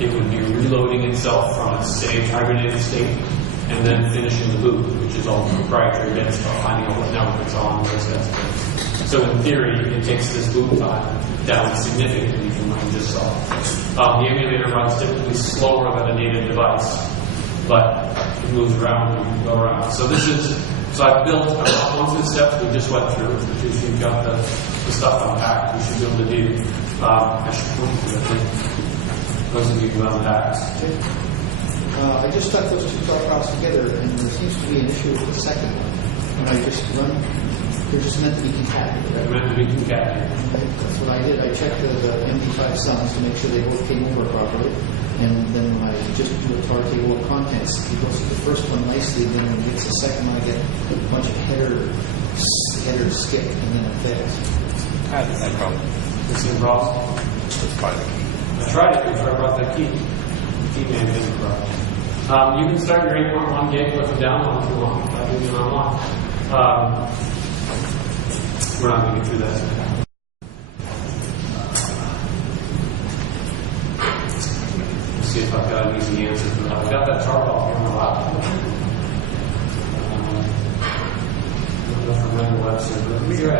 it would be reloading itself from its saved hibernated state and then finishing the boot, which is all proprietary bits about finding out what network it's on, those kinds of things. So in theory, it takes this boot time down significantly from what you just saw. The emulator runs typically slower than a native device, but it moves around and you can go around. So I've gone through the steps we just went through, which is you've got the stuff unpacked, you should be able to do. I should point to it. Those of you who unpacked. I just stuck those two files together, and there seems to be an issue with the second one. When I just run, they're just meant to be concatenated. They're meant to be concatenated. That's what I did. I checked the MD5 sums to make sure they both came over properly. And then when I just do a tar table of contents, it goes to the first one nicely, and then when it gets the second one, I get a bunch of headers skip, and then it fails. I had the same problem. The same problem? It's part of the key. I tried it before I brought that key. The key man didn't problem. You can start your 8.1 gig with a download if you want. That gives you unlock. We're not going to get through that today. see if I've got an easy answer for that. I've got that chart off here on the laptop. I don't know if I'm on the website, but let me try it.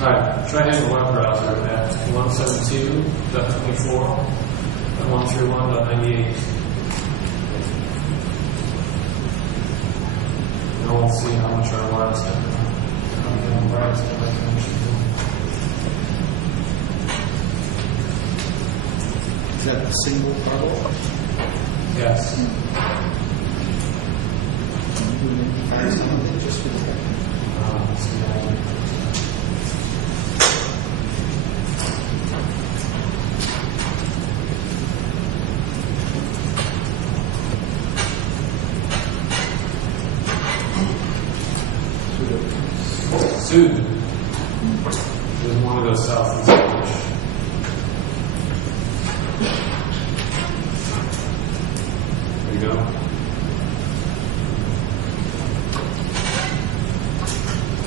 Alright, try hitting the web browser at 172.24.131.98. And we'll see how much our wireless Is that a single cargo? Yes. Do an MD5 sound just for the record? Let's see how Soon. Doesn't want to go south and Spanish. There you go.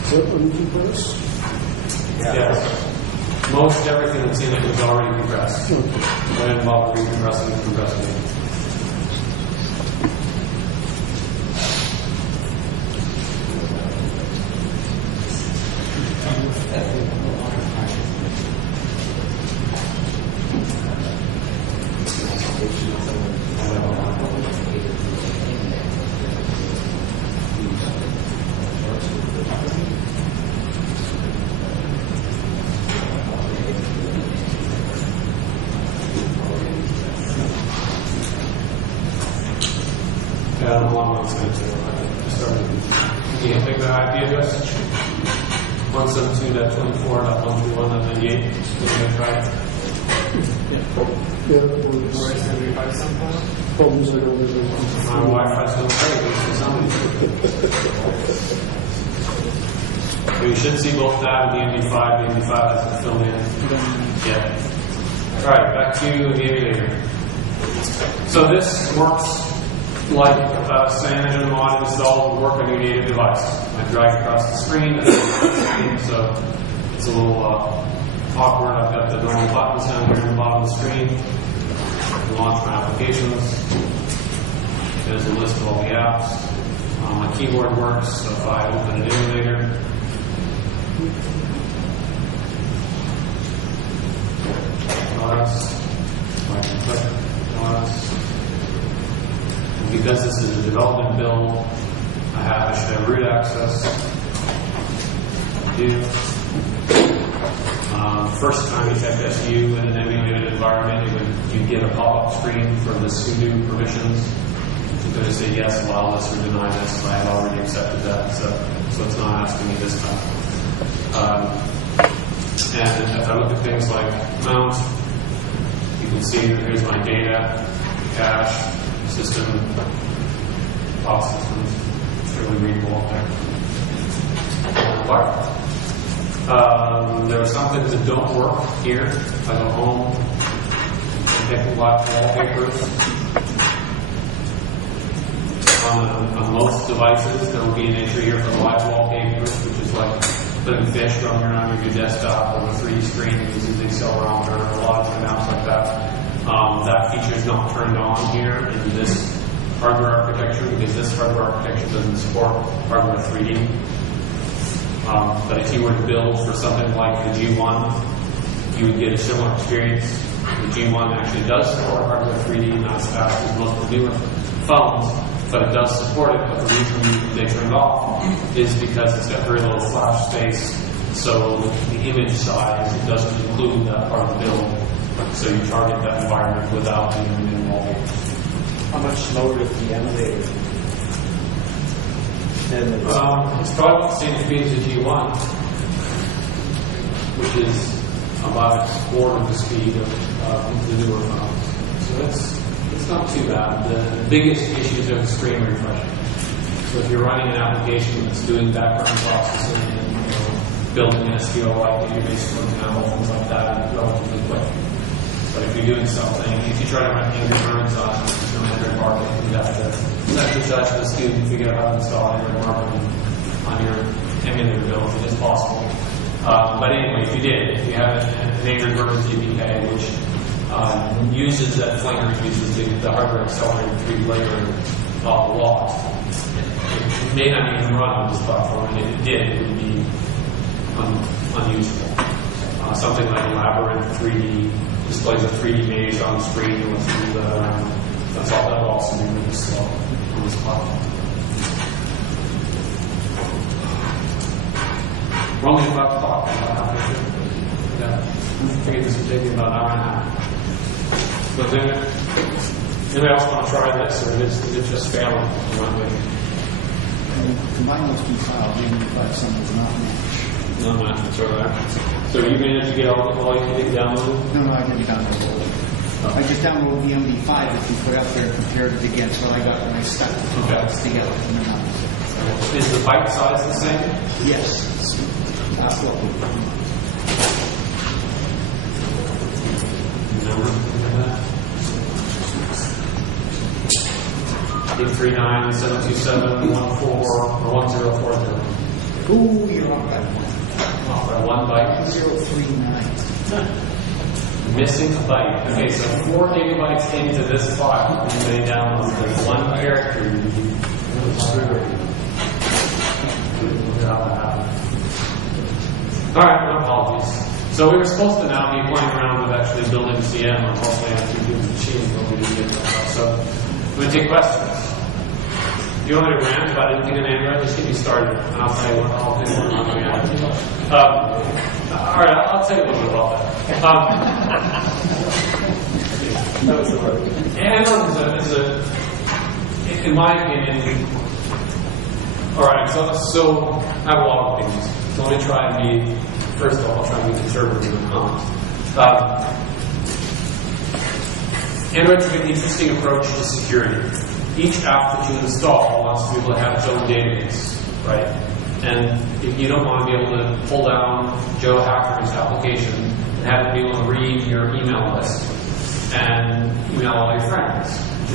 Is that what you compress? Yes. Most everything that's in it is already compressed. I didn't bother recompressing and compressing it. I don't know how long it's going to take. I started. Can you take that IP address? 172.24.131.98. Can you try it? Yeah, problems I don't have. My Wi-Fi's still crazy for somebody. So you should see both that and the MD5. The MD5 hasn't filled in yet. Alright, back to the emulator. So this works like Cyanogen mod installed would work on your native device. I drag across the screen, so it's a little awkward. I've got the normal buttons down here on the bottom of the screen. I can launch my applications. There's a list of all the apps. My keyboard works, so if I open an emulator, I can click because this is a development build, I should have root access. First time you check SU in an emulated environment, you get a pop-up screen for the sudo permissions. You're going to say yes, allow this, or deny this. I had already accepted that, so it's not asking me this time. And if I look at things like mount, you can see that here's my data, cache, system, file systems. It's really readable up there. There are some things that don't work here. If I go home and pick black wallpapers, on most devices there will be an entry here for live wallpapers, which is like putting fish roaming around your desktop or a 3D screen using the accelerometer or a lot of apps like that. That feature is not turned on here in this hardware architecture because this hardware architecture doesn't support hardware 3D. But if you were to build for something like the G1, you would get a similar experience. The G1 actually does support hardware 3D, not as fast as most of the newer phones, but it does support it. But the reason they turned off is because it's got very little flash space, so the image size, it doesn't include that part of the build. So you target that environment without even involving. How much slower is the emulator? It's probably the same speed as the G1, which is about a quarter of the speed of the newer phones. So it's not too bad. The biggest issues are screen refreshing. So if you're running an application that's doing background processing and building an SQLite database, for example, things like that, relatively quick. But if you're doing something, if you try to run Angry Birds on Android Market, you have to exercise the student, figure out how to install Android Market on your emulator build as soon as possible. But anyway, if you have an Angry Birds APK, which uses that Flanger uses the hardware accelerated 3D layering a lot, it may not even run on this platform, and if it did, it would be unusable. Something like Labyrinth 3D displays a 3D maze on the screen and lets you move that around. That's all. That would also be really slow on this platform. We're only about to talk about how to do it. I figured this would take me about an hour and a half. But then, anybody else want to try this, or is it just failing in one way? Combine those two files, the MD5 sum does not match. No match, it's all right. So you managed to get all you can download? No, I didn't download all of it. I just downloaded the MD5 that you put up there and compared it against what I got when I stuck the two files together. Is the byte size the same? Yes. That's what we 839-727-14 or 1040. Ooh, you're on that one. Oh, 1 byte. 1039. Missing a byte. Okay, so 4 gigabytes into this file, and they download the 1 character. Alright, no apologies. So we were supposed to now be playing around with actually building CM on hopefully on 2 machines, but we didn't get that. So I'm going to take questions. Do you want me to rant about anything in Android? Just get me started, and I'll tell you what I'll do. Alright, I'll tell you a little bit about that. Android is a, in my opinion, alright, so I have a lot of opinions. So let me try and be, first of all, I'll try and be conservative in the comments. Android took an interesting approach to security. Each app that you install wants to be able to have its own database, right? And if you don't want to be able to pull down Joe Hacker's application and have it be able to read your email list and email all your friends, if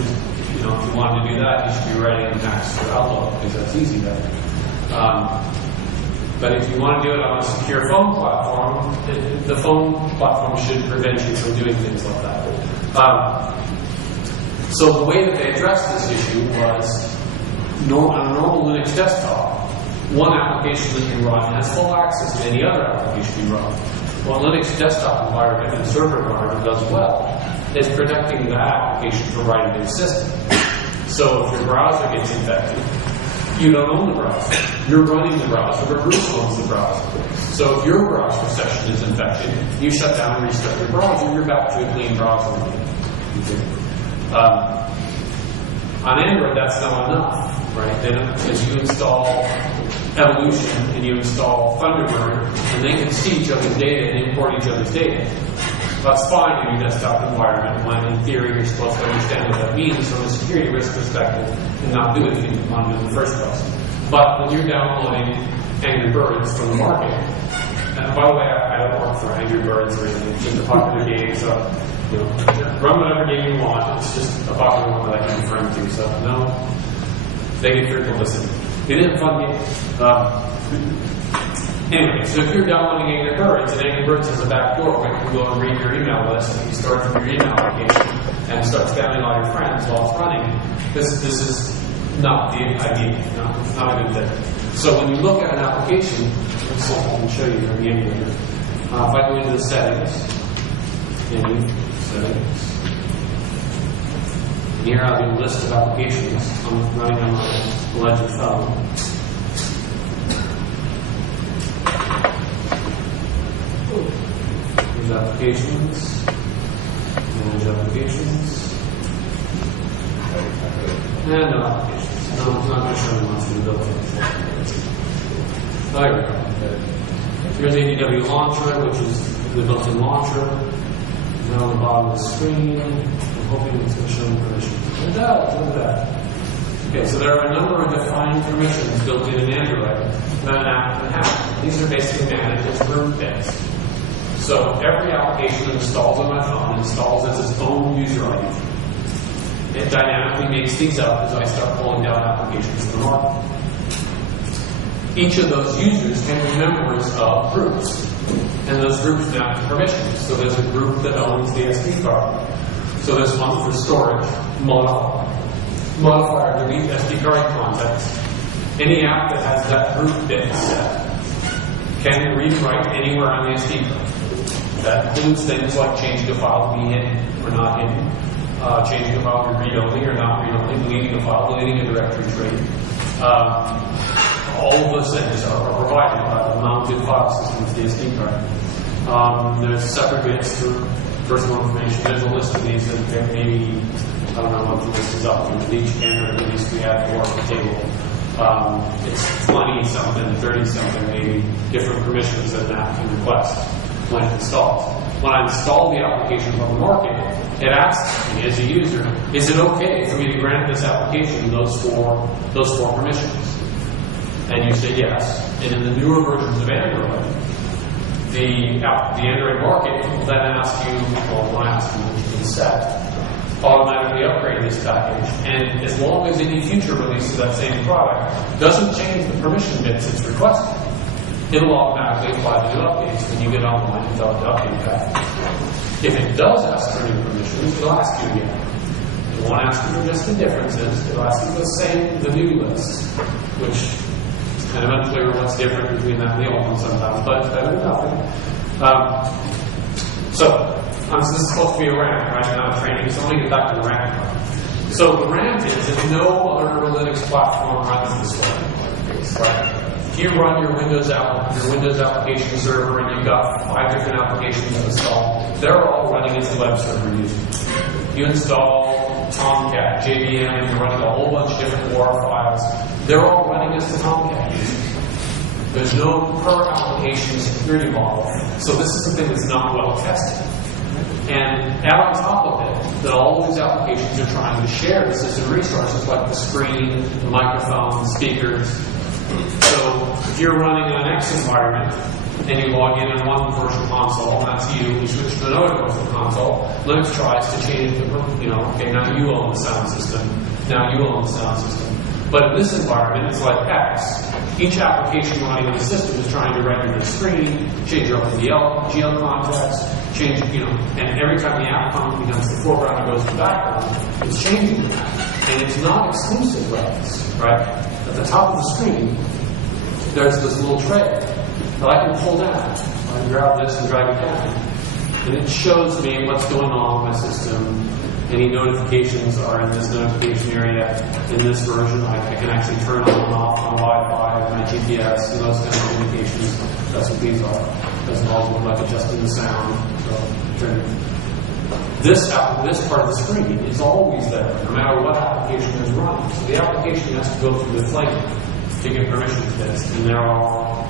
you wanted to do that, you should be writing Macs or Outlook because that's easy there. But if you want to do it on a secure phone platform, the phone platform should prevent you from doing things like that. So the way that they addressed this issue was, on a normal Linux desktop, one application that you run has full access to any other application you run. What Linux desktop environment and server environment does well is protecting the application from writing to the system. So if your browser gets infected, you don't own the browser. You're running the browser, but Bruce owns the browser. So if your browser session is infected, you shut down and restart your browser, you're back to a clean browser again. On Android, that's not enough, right? Because you install Evolution and you install Thunderbird, and they can see each other's data and import each other's data. That's fine in your desktop environment when, in theory, you're supposed to understand what that means from a security risk perspective and not do anything you want to do in the first place. But when you're downloading Angry Birds from the market, and by the way, I don't work for Angry Birds or anything, it's just a popular game, so run whatever game you want. It's just a popular one that I can refer to. So no, they get your publicity. It is a fun game. Anyway, so if you're downloading Angry Birds, and Angry Birds has a back door where you can go and read your email list, and you start from your email application and start spamming all your friends while it's running, this is not the idea. It's not a good thing. So when you look at an application, let's see if I can show you here in the emulator. If I go into the settings, and here I have a list of applications I'm running on my Ledger phone. There's applications, manage applications, and no applications. No, it's not going to show me what's in the built-in. There we go. Here's ADW Launcher, which is the built-in launcher. Now on the bottom of the screen, I'm hoping it's going to show me permissions. It does, look at that. Okay, so there are a number of defined permissions built in Android that an app can have. These are basically managed as root bits. So every application that installs on my phone installs as its own user ID. It dynamically makes these up as I start pulling down applications in the market. Each of those users can be members of groups, and those groups now have permissions. So there's a group that owns the SD card. So there's one for storage, modifier, delete SD card contents. Any app that has that group bit set can read and write anywhere on the SD card. That includes things like changing a file to be hidden or not hidden, changing a file to read only or not read only, deleting a file, deleting a directory tree. All of those things are provided by the mounted file system of the SD card. There's separate bits for personal information. There's a list of these that maybe, I don't know what the list is up to, but each Android release we have more of a table. It's 20 something, 30 something, maybe different permissions that an app can request when it installs. When I install the application from the market, it asks me as a user, is it okay for me to grant this application those four permissions? And you say yes. And in the newer versions of Android, the Android market will then ask you, well, when I ask you, which you can set, automatically upgrade this package. And as long as any future release of that same product doesn't change the permission bits it's requested, it'll automatically apply the new updates when you get online and fill out the update package. If it does ask for new permissions, it'll ask you again. It won't ask you for just the differences, it'll ask you the new list, which is kind of unclear what's different between that and the old one sometimes, but it's better than nothing. This is supposed to be a rant, right? Not a training, so let me get back to the rant part. So the rant is if no other Linux platform runs this way, right? If you run your Windows application server and you've got 5 different applications installed, they're all running as the web server user. You install Tomcat, JVM, you're running a whole bunch of different WAR files. They're all running as the Tomcat user. There's no per application security model. So this is something that's not well tested. And add on top of it that all of these applications are trying to share the system resources like the screen, the microphone, the speakers. So if you're running an X environment and you log in on one virtual console, and that's you switch to another virtual console, Linux tries to change the, okay, now you own the sound system, now you own the sound system. But in this environment, it's like X. Each application running in the system is trying to render the screen, change up the GL context, change, and every time the app becomes the foreground and goes to the background, it's changing that. And it's not exclusive rights, right? At the top of the screen, there's this little tray that I can pull down. I can grab this and drag it down. And it shows me what's going on with my system. Any notifications are in this notification area. In this version, I can actually turn on and off my Wi-Fi, my GPS, and those kinds of indications. That's what these are. Doesn't also look like adjusting the sound. So, this part of the screen is always there, no matter what application is running. So the application has to go through the flaking to get permission to this, and there are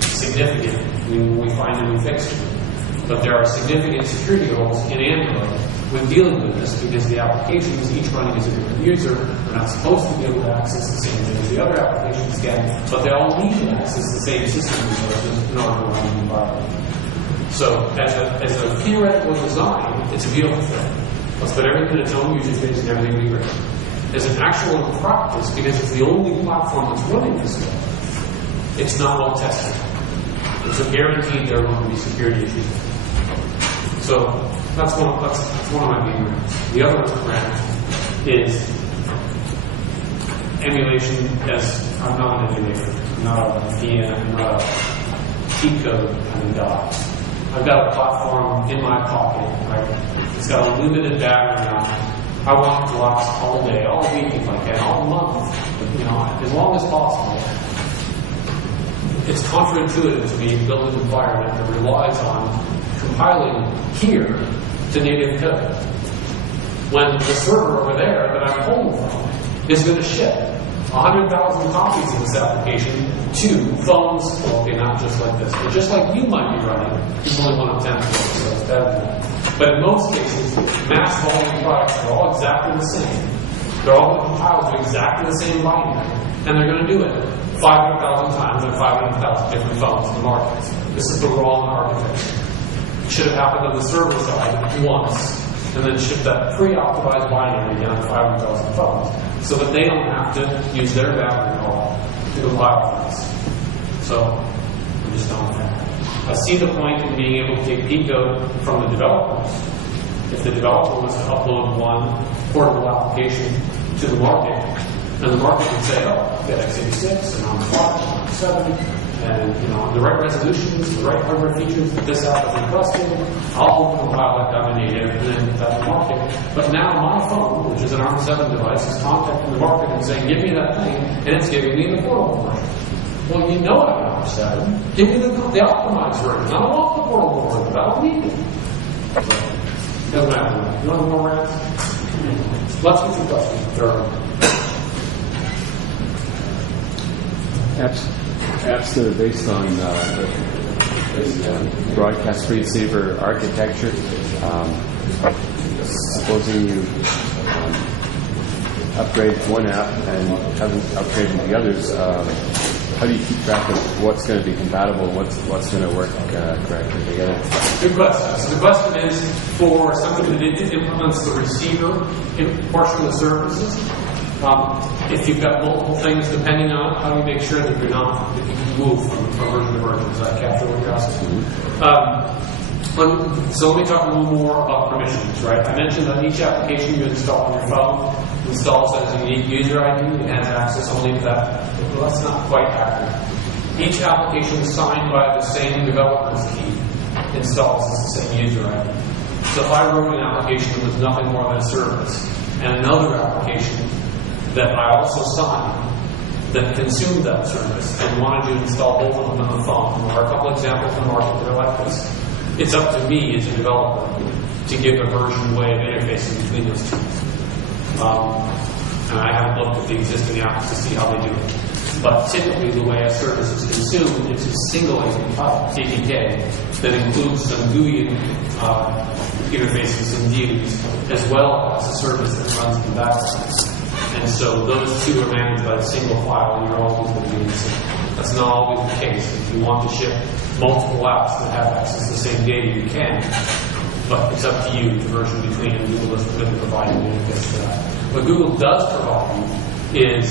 significant. We find them, we fix them. But there are significant security holes in Android when dealing with this, because the applications, each running as a different user, are not supposed to be able to access the same thing as the other applications can, but they all need to access the same system resources in order to run the environment. So, as a theoretical design, it's a beautiful thing. Let's put everything in its own user space and everything be great. As an actual practice, because it's the only platform that's running this way, it's not well tested. It's a guaranteed there are going to be security issues. So that's one of my main rants. The other rant is emulation. As I'm not an emulator, I'm not a VM, I'm not a cheat code kind of guy. I've got a platform in my pocket, right? It's got a limited battery on it. I want it to last all day, all week if I can, all month, as long as possible. It's counterintuitive to me to build an environment that relies on compiling here to native code. When the server over there that I'm pulling from is going to ship 100,000 copies of this application to phones, well, okay, not just like this, but just like you might be running, it's only one of 10 phones, so it's better than that. But in most cases, mass volume products are all exactly the same. They're all compiled to exactly the same binary, and they're going to do it 500,000 times on 500,000 different phones in the market. This is the wrong architecture. It should have happened on the server side once, and then ship that pre-optimized binary again on 500,000 phones, so that they don't have to use their battery call to compile this. So, I'm just not there. I see the point in being able to take P code from the developers. If the developer was to upload one portable application to the market, and the market would say, oh, I've got x86, and I'm 5, and I'm 7, and the right resolutions, the right hardware features that this app is requesting, I'll compile that down to native and then put that in the market. But now my phone, which is an ARM7 device, is contacting the market and saying, give me that thing, and it's giving me the portable version. Well, you know I got ARM7. Give me the optimized version. I don't want the portable version. I don't need it. Doesn't matter. You want more rants? Let's get some questions. Apps that are based on broadcast receiver architecture. Supposing you upgrade one app and haven't upgraded the others, how do you keep track of what's going to be compatible and what's going to work correctly together? Good question. So the question is for somebody that implements the receiver portion of the services. If you've got multiple things, depending on how you make sure that you can move from version to version. Does that capture what you're asking? So let me talk a little more about permissions, right? I mentioned on each application you install on your phone, installs as a unique user ID and has access only to that. Well, that's not quite accurate. Each application is signed by the same developer's key, installs as the same user ID. So if I wrote an application that was nothing more than a service, and another application that I also signed that consumed that service and wanted to install both of them on the phone. There are a couple examples in the market that are like this. It's up to me as a developer to give a version way of interfacing between those two. And I haven't looked at the existing apps to see how they do it. But typically the way a service is consumed is a single APK that includes some GUI interfaces, some views, as well as a service that runs in the background. And so those two are managed by a single file, and you're always going to be the same. That's not always the case. If you want to ship multiple apps that have access to the same data, you can. But it's up to you, the version between, and Google doesn't really provide an interface for that. What Google does provide you is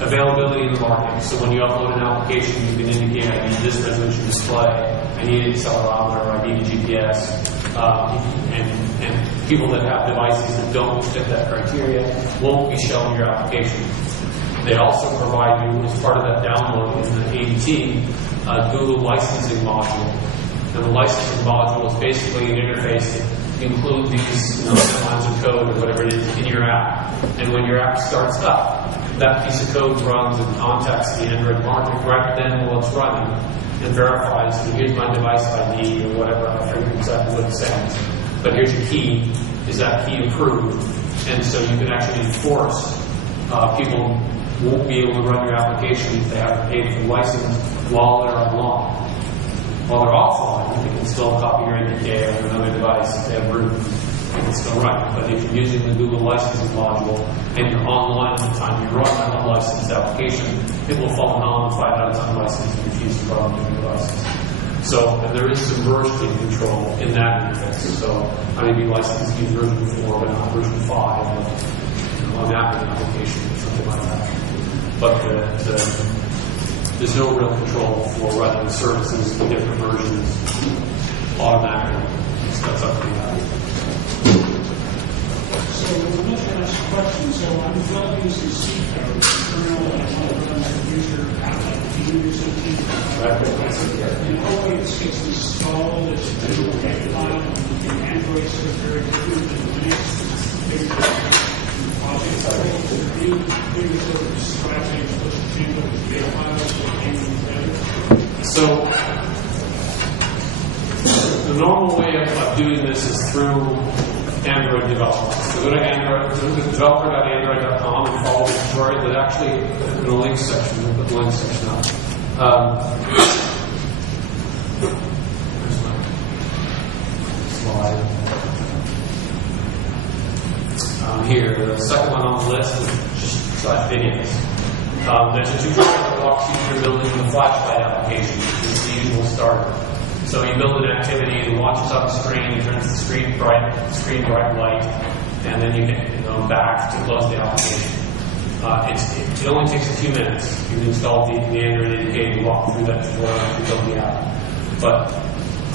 availability in the market. So when you upload an application, you can indicate, I need this resolution display, I need an accelerometer, I need a GPS. And people that have devices that don't fit that criteria won't be shown your application. They also provide you, as part of that download in the ADT, Google licensing module. And the licensing module is basically an interface that includes these lines of code or whatever it is in your app. And when your app starts up, that piece of code runs and contacts the Android market right then while it's running and verifies that here's my device ID or whatever. I forget exactly what it says. But here's your key. Is that key approved? And so you can actually enforce people won't be able to run your application if they haven't paid for the license while they're online. While they're offline, they can still copy your APK on another device if they have root. They can still run it. But if you're using the Google licensing module and you're online at the time you run an unlicensed application, it will fall non-5 it's unlicensed and refuse to run on your devices. So, and there is some version control in that interface. So, I may be licensed to use version 4, but not version 5 on that application or something like that. But there's no real control for running the services in different versions automatically. That's up to you. So, I'm going to ask a question. So, I'm developing some C code, kernel, and I want to run the user outlet. And hopefully this gets installed as a WebKit file in Android, so it's very different than Linux. Big projects. Do you sort of scratching the data files or anything better? So the normal way of doing this is through Android development. So go to Android, developer.android.com and follow the tutorial. But actually, in the links section, we'll put the links section up. Where's my slide? Here, the second one on the list is just videos. There's a tutorial that walks you through building the flashlight application, which is the usual starter. So you build an activity, it launches up a screen, it turns the screen bright light, and then you get back to close the application. It only takes a few minutes. You install the Android APK and walk through that tutorial to build the app. But I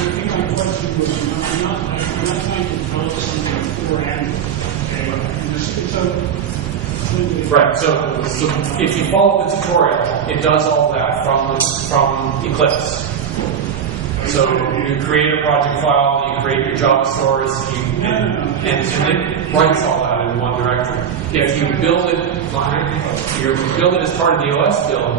think my question was, I'm not trying to develop something for Android. Okay, right. So if you follow the tutorial, it does all that from Eclipse. So you create a project file, you create your Java stores, and it writes all that in one directory. If you build it as part of the OS build,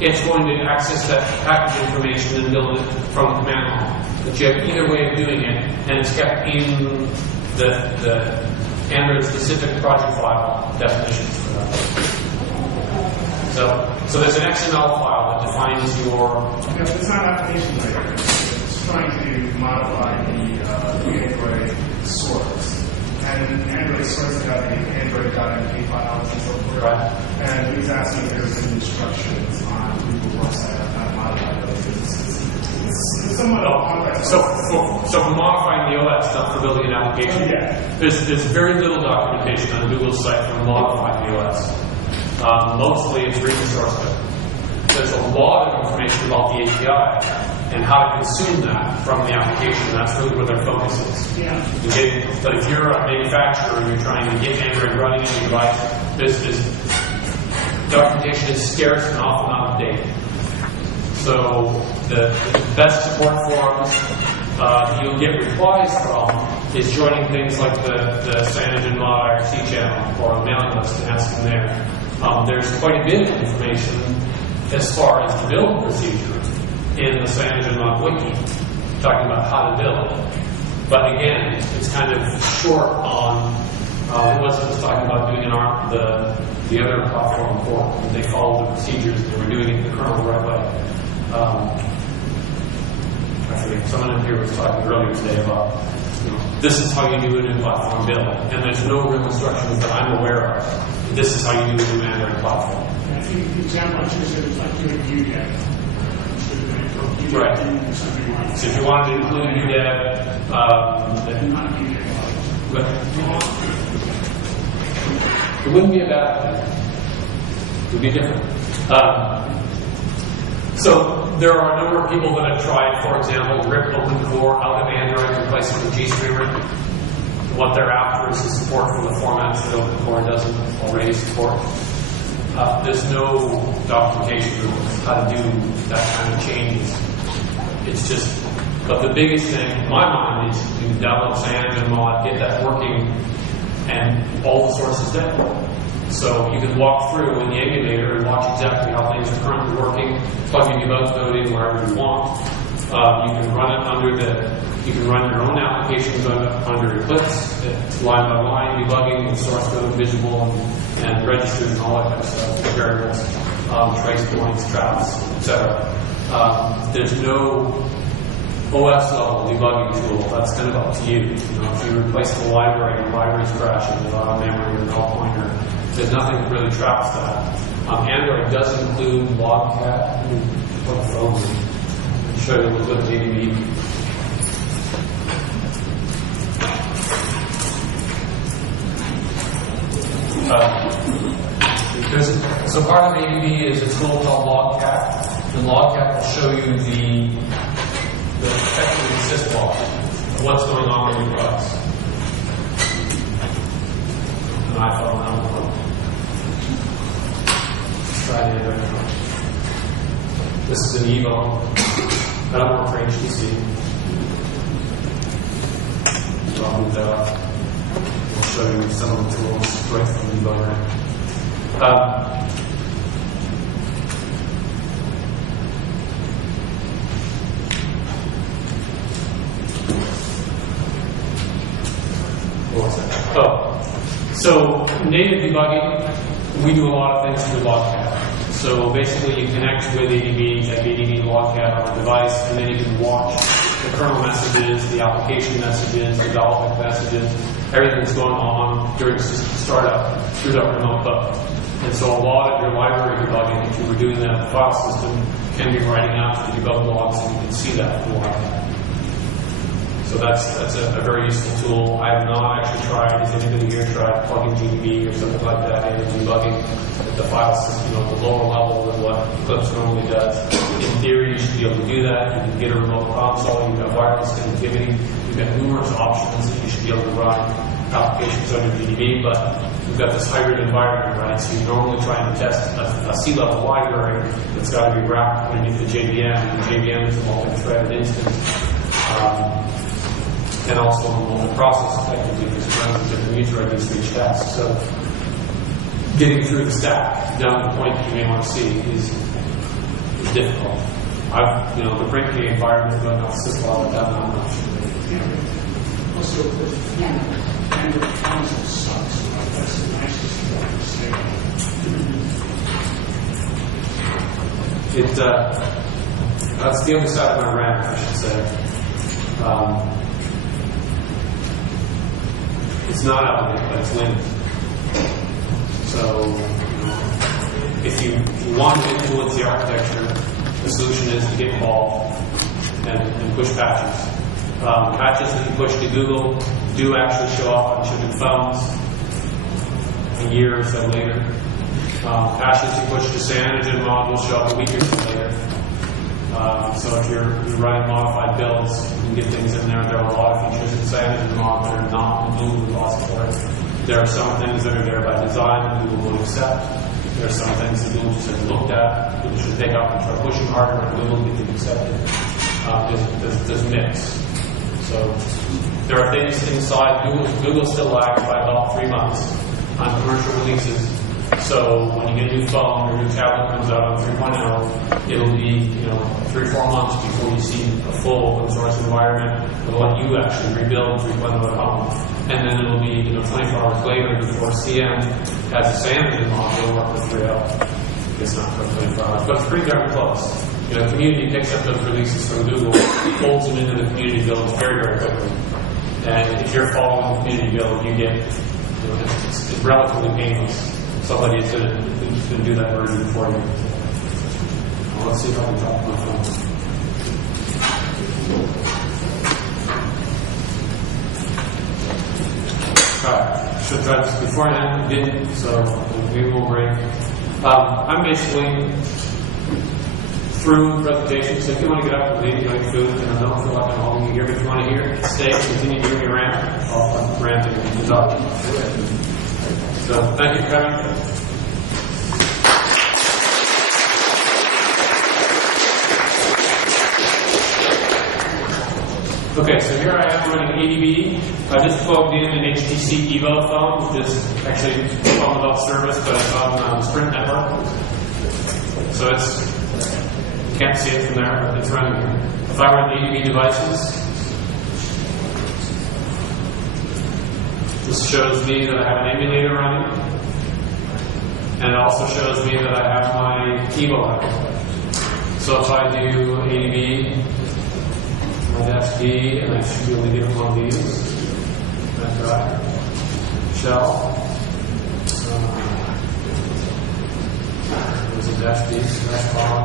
it's going to access that package information and build it from the command line. But you have either way of doing it, and it's kept in the Android-specific project file definitions for that. So there's an XML file that defines your... It's not application layer. It's trying to modify the Android source. And Android source got the Android.mp files and so forth. Right. And he's asking if there's any instructions on Google website on how to modify those. It's somewhat complex. So for modifying the OS, not for building an application, there's very little documentation on Google's site for modifying the OS. Mostly it's reading source code. There's a lot of information about the API and how to consume that from the application. That's really where their focus is. But if you're a manufacturer and you're trying to get Android running in your device, this documentation is scarce and often out of date. So the best support forums you'll get replies from is joining things like the CyanogenMod IRC channel or a mailing list and asking there. There's quite a bit of information as far as the build procedure in the CyanogenMod wiki, talking about how to build. But again, it's kind of short on it wasn't just talking about doing the other platform for it. They followed the procedures, they were doing it the kernel the right way. I forget, someone in here was talking earlier today about this is how you do a new platform build, and there's no real instructions that I'm aware of. This is how you do a new Android platform. I think the example I should have said is like doing UDEV. Right. So if you wanted to include UDEV, Not UDEV. but it wouldn't be a bad thing. It would be different. So there are a number of people that have tried, for example, rip OpenCore out of Android and replace it with GStreamer. What they're after is the support for the formats that OpenCore doesn't already support. There's no documentation on how to do that kind of changes. It's just, but the biggest thing in my mind is you download CyanogenMod, get that working, and all the sources there. So you can walk through in the emulator and watch exactly how things are currently working, plug in debug code in wherever you want. You can run it you can run your own applications under Eclipse. It's line by line debugging with source code visible and registers and all that kind of stuff, variables, trace points, traps, etc. There's no OS level debugging tool. That's kind of up to you. If you replace the library's crashing without a memory or null pointer. There's nothing that really traps that. Android does include logcat. What phone? I'll show you a little bit of ADB. So part of ADB is a tool called logcat. And logcat will show you the effective syslog of what's going on in your products. An iPhone, try Android. This is an Evo. I don't work for HTC. So I'll move that up. I'll show you some of the tools right from the debugger. What was that? Oh, so native debugging, we do a lot of things through Logcat. So basically, you connect with ADB, type ADB Logcat on the device, and then you can watch the kernel messages, the application messages, the development messages, everything that's going on during system startup through that remote hook. And so a lot of your library debugging, if you were doing that in the file system, can be writing out the debug logs, and you can see that from Logcat. So that's a very useful tool. I have not actually tried, has anybody here tried plugging GDB or something like that into debugging at the file system, the lower level of what Eclipse normally does. In theory, you should be able to do that. You can get a remote console, you've got wireless connectivity, you've got numerous options that you should be able to run applications under GDB, but we've got this hybrid environment, right? So you're normally trying to test a C-level library that's got to be wrapped underneath the JVM, and the JVM is a multi-threaded instance. And also multi-process effectively because it runs different user IDs for each task. So getting through the stack down to the point that you may want to see is difficult. The print key environment going off the system all the time, I'm not sure. Also, the Android console sucks. That's the nicest thing to say. That's the other side of my rant, I should say. It's not elegant, but it's linked. So, if you want to influence the architecture, the solution is to get involved and push patches. Patches that you push to Google do actually show up on shipping phones a year or so later. Patches you push to Cyanogen modules show up a week or so later. So if you're running modified builds, you can get things in there. There are a lot of features in Cyanogen mod that are not in the Google repository. There are some things that are there by design that Google will accept. There are some things that Google just has looked at, Google should take up and try pushing harder, and Google get them accepted. There's mix. So there are things inside Google still lags by about 3 months on commercial releases. So when you get a new phone or a new tablet comes out on 3.0, it'll be 3 or 4 months before you see a full open source environment of what you actually rebuild 3.0 at home. And then it'll be 24 hours later before CM has a Cyanogen module work with 3.0. It's not quite 24 hours, but it's pretty darn close. The community picks up those releases from Google, folds them into the community builds very, very quickly. And if you're following the community build, you get it's relatively painless. Somebody is going to do that version for you. Well, let's see if I can talk to my phone. Alright, should try this beforehand. I didn't, so we will break. I'm basically through the presentation, so if you want to get up and leave, you like food, and I don't feel like I'm holding you here, but if you want to hear, stay, continue to hear me rant. I'll rant and talk. So, thank you for coming. Okay, so here I am running ADB. I just plugged in an HTC Evo phone, which is actually a phone without service, but it's on Sprint network. So you can't see it from there, but it's running here. If I run ADB devices, this shows me that I have an emulator running, and it also shows me that I have my Evo running. So if I do ADB, my -D, and I should be able to get one of these. That's right. Shell. There's a -D, -bar.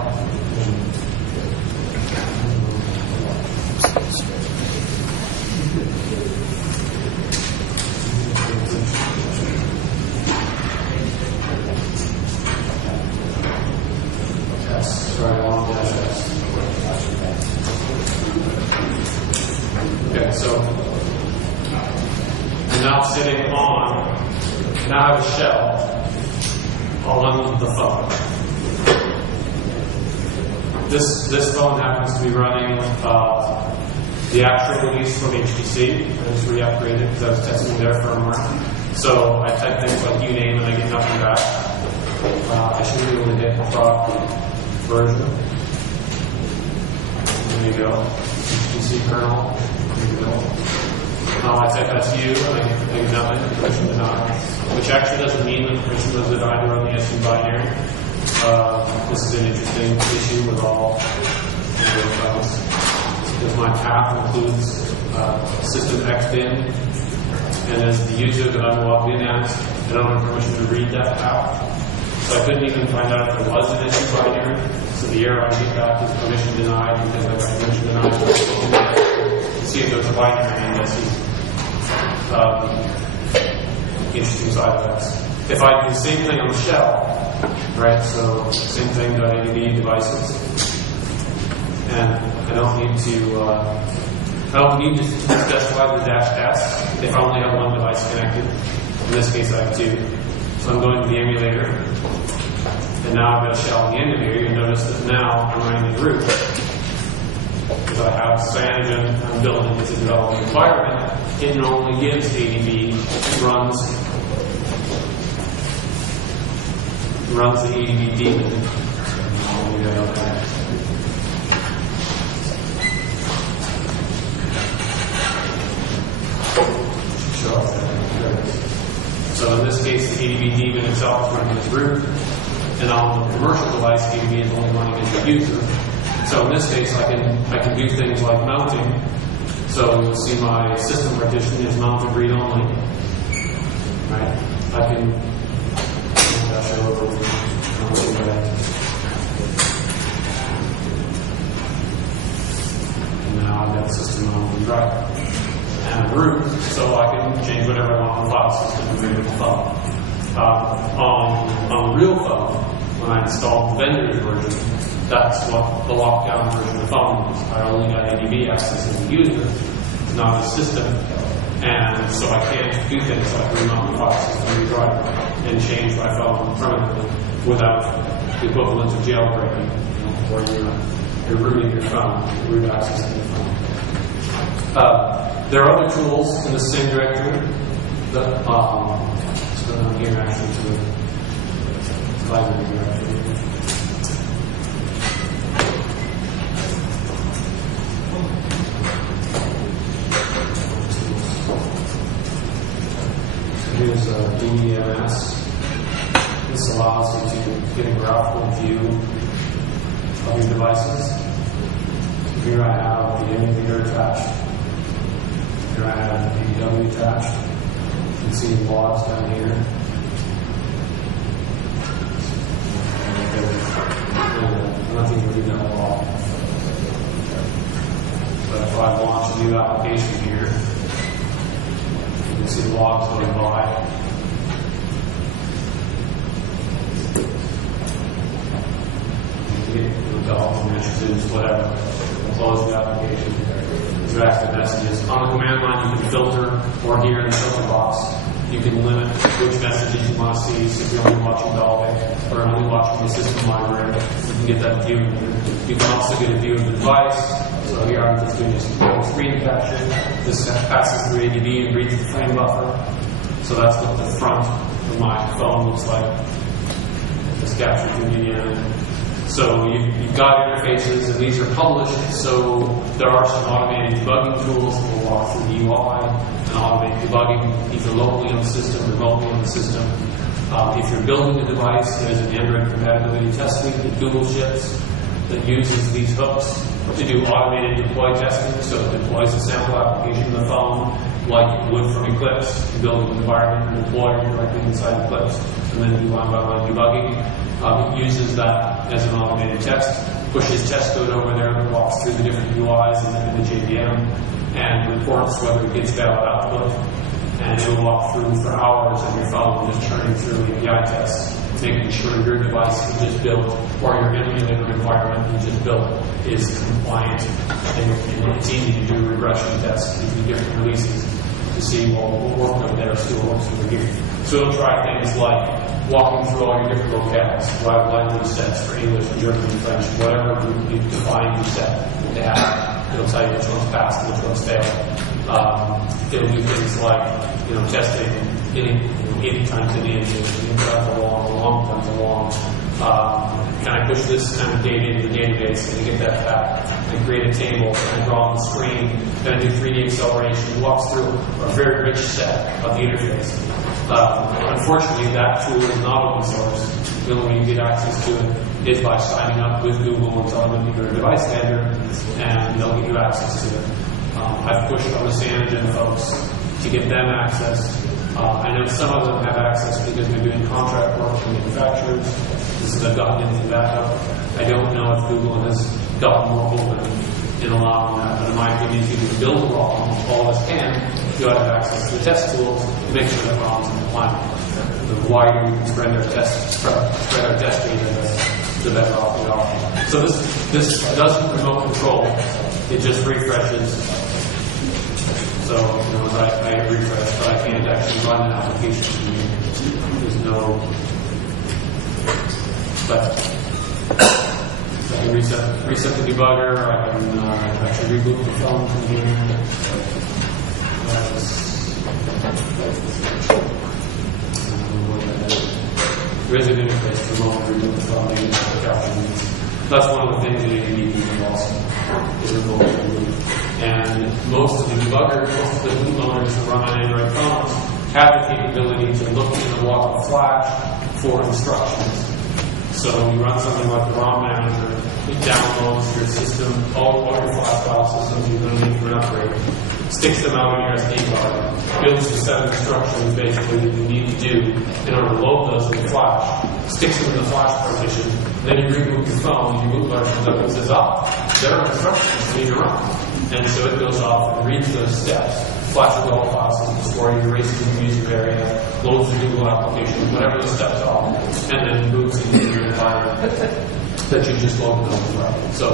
Okay, so I'm now sitting on, now I have a shell on the phone. This phone happens to be running the actual release from HTC. I just re-upgraded because I was testing their firmware. So I type things like uname and I get nothing back. I should be able to hit the proc version. There you go. HTC kernel. There you go. I said that's you, and I give nothing, permission denied, which actually doesn't mean that permission was denied to run the SU binary. This is an interesting issue with all Android phones, because my path includes system xbin, and as the user that I'm logged in as, I don't have permission to read that path. So I couldn't even find out if there was an SU binary. So the error I get back is permission denied because I got permission denied to see if there's a binary in this. Interesting side effects. If I do the same thing on the shell, right? So same thing, .adb devices, and I don't need to specify the -s if I only have one device connected. In this case, I have two. So I'm going to the emulator, and now I've got a shell on the end of here. You notice that now I'm running the root. Because I have Cyanogen I'm building as a development environment, it only gives ADB, runs the ADB daemon. So in this case, the ADB daemon itself is running as root, and on the commercial device, ADB is only running as a user. So in this case, I can do things like mounting. So you'll see my system partition is mounted read-only. Right? I can show over. And now I've got system mounted Riker and root, so I can change whatever I want on the file system to move the phone. On the real phone, when I installed the vendor's version, that's what the lockdown version of the phone is. I only got ADB access as a user, not a system. And so I can't do things like remount the file system redriver and change my phone permanently without the equivalent of jailbreaking, where you're rooting your phone, root access to your phone. There are other tools in the same directory that so I'm here actually to the library directory. Here's DEMS. This allows you to get a graphical view of your devices. So here I have the emulator attached. Here I have the DW attached. You can see the logs down here. Nothing really done at all. But if I launch a new application here, you can see the logs going by. Whatever. Close the application. These active messages. On the command line, you can filter, or here in the filter box, you can limit which messages you want to see. So if you're only watching Dalvik or only watching the system library, you can get that view. You can also get a view of the device. So here I'm just doing this screen capture. This passes through ADB and reads the frame buffer. So that's what the front of my phone looks like. It's captured through DDM. So you've got interfaces, and these are published. So there are some automated debugging tools that will walk through the UI and automate debugging, either locally on the system, remotely on the system. If you're building a device, there's an Android compatibility test suite that Google ships that uses these hooks to do automated deploy testing. So it deploys a sample application in the phone like it would from Eclipse, build an environment and deploy it directly inside Eclipse, and then do line-by-line debugging. It uses that as an automated test, pushes test code over there that walks through the different UIs and the JVM, and reports whether it gets valid output. And it will walk through for hours on your phone, just churning through API tests, making sure your device you just built or your emulator environment you just built is compliant. And it's easy to do regression tests between different releases to see what worked over there still works over here. So it'll try things like walking through all your different locales, wide language sets for English, German, French, whatever you define your set to have. It'll tell you which ones passed and which ones failed. It'll do things like, testing any times in the engine, for long times along, Can I push this kind of data into the database and get that back? And create a table, and draw on the screen, then I do 3D acceleration, walks through a very rich set of the interface. Unfortunately, that tool is not open source. The only way you get access to it is by signing up with Google and telling them you're a device standard, and they'll give you access to it. I've pushed on the Sanogen folks to get them access. I know some of them have access because they're doing contract work for manufacturers. This is a gotten into that up. I don't know if Google has gotten more open in allowing that, but in my opinion, if you can build a ROM, all of us can, you ought to have access to the test tools to make sure that ROM's in compliant. The wider we can spread our test data, the better off we are. So this doesn't remote control, it just refreshes. So, as I refresh, but I can't actually run an application. There's no, but I can reset the debugger. I can actually reboot the phone from here. There is an interface to remote reboot the phone. That's one of the things that you need to do also, is remote reboot. And most of the debuggers, most of the boot loaders that run on Android phones have the capability to look in the block of flash for instructions. So you run something like the ROM manager, it downloads your system, all your flash file systems you're going to need for an upgrade, sticks them out on your SD card, builds a set of instructions basically that you need to do in order to load those in flash, sticks them in the flash partition, then you reboot your phone, and your boot loader comes up and says, there are instructions you need to run. And so it goes off and reads those steps, flashes all file systems for you, erases the user area, loads the Google application, whatever the steps are, and then boots into your environment that you just loaded on the environment. So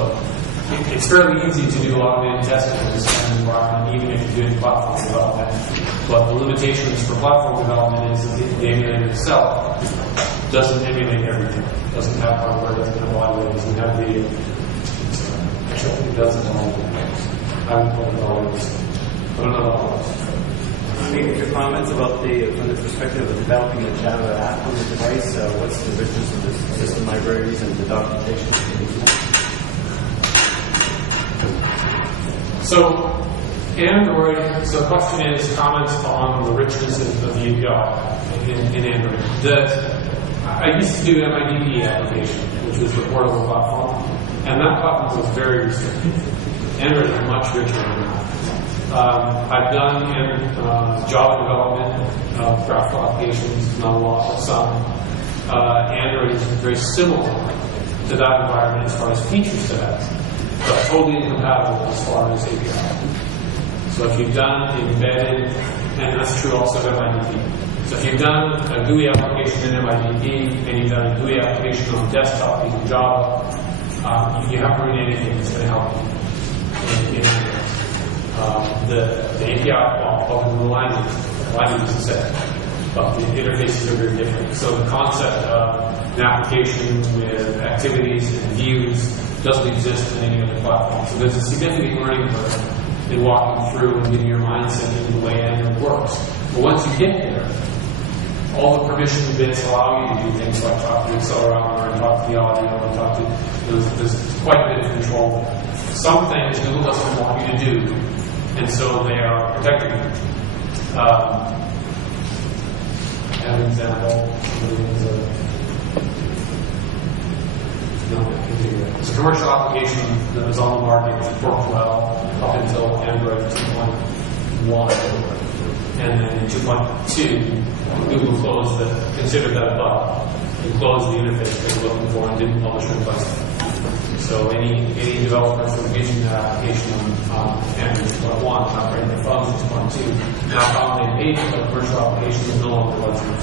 it's fairly easy to do automated testing in this kind of environment, even if you're doing platform development. But the limitations for platform development is that the emulator itself doesn't emulate everything. It doesn't have hardware, doesn't have audio, doesn't have video. Actually, it doesn't have all of it. I haven't put it all of this. But another one. I mean, your comments about from the perspective of developing a Java app on the device, what's the richness of the system libraries and the documentation? So, Android, so the question is comments on the richness of the API in Android. I used to do MIDP application, which was the portable platform, and that platform was very restricted. Android is much richer than that. I've done Java development of graphical applications, not a lot, but some. Android is very similar to that environment as far as feature set, but totally incompatible as far as API. So if you've done embedded, and that's true also of MIDP. So if you've done a GUI application in MIDP, and you've done a GUI application on desktop using Java, you haven't written anything that's going to help you. The API, well, the language is the same, but the interfaces are very different. So the concept of an application with activities and views doesn't exist in any other platform. So there's a significant learning curve in walking through and getting your mindset into the way Android works. But once you get there, all the permission bits allow you to do things like talk to the accelerometer and talk to the audio and talk to, there's quite a bit of control. Some things Google doesn't want you to do, and so they are protecting you. An example, it's a commercial application that was on the market that worked well up until Android 2.1. And then in 2.2, Google closed considered that a bug. It closed the interface they were looking for and didn't publish a replacement. So any developers who are using that application on Android 2.1, operating their phones 2.2, now found they paid for the commercial application is no longer legible.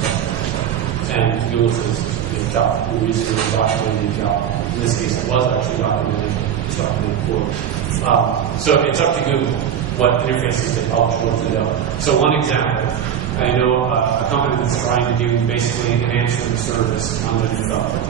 And Google says, we recently documented the job. In this case, it was actually documented. It's documented for. So it's up to Google what interfaces they publish, what they don't. So one example, I know a company that's trying to do basically an answering service on the developer.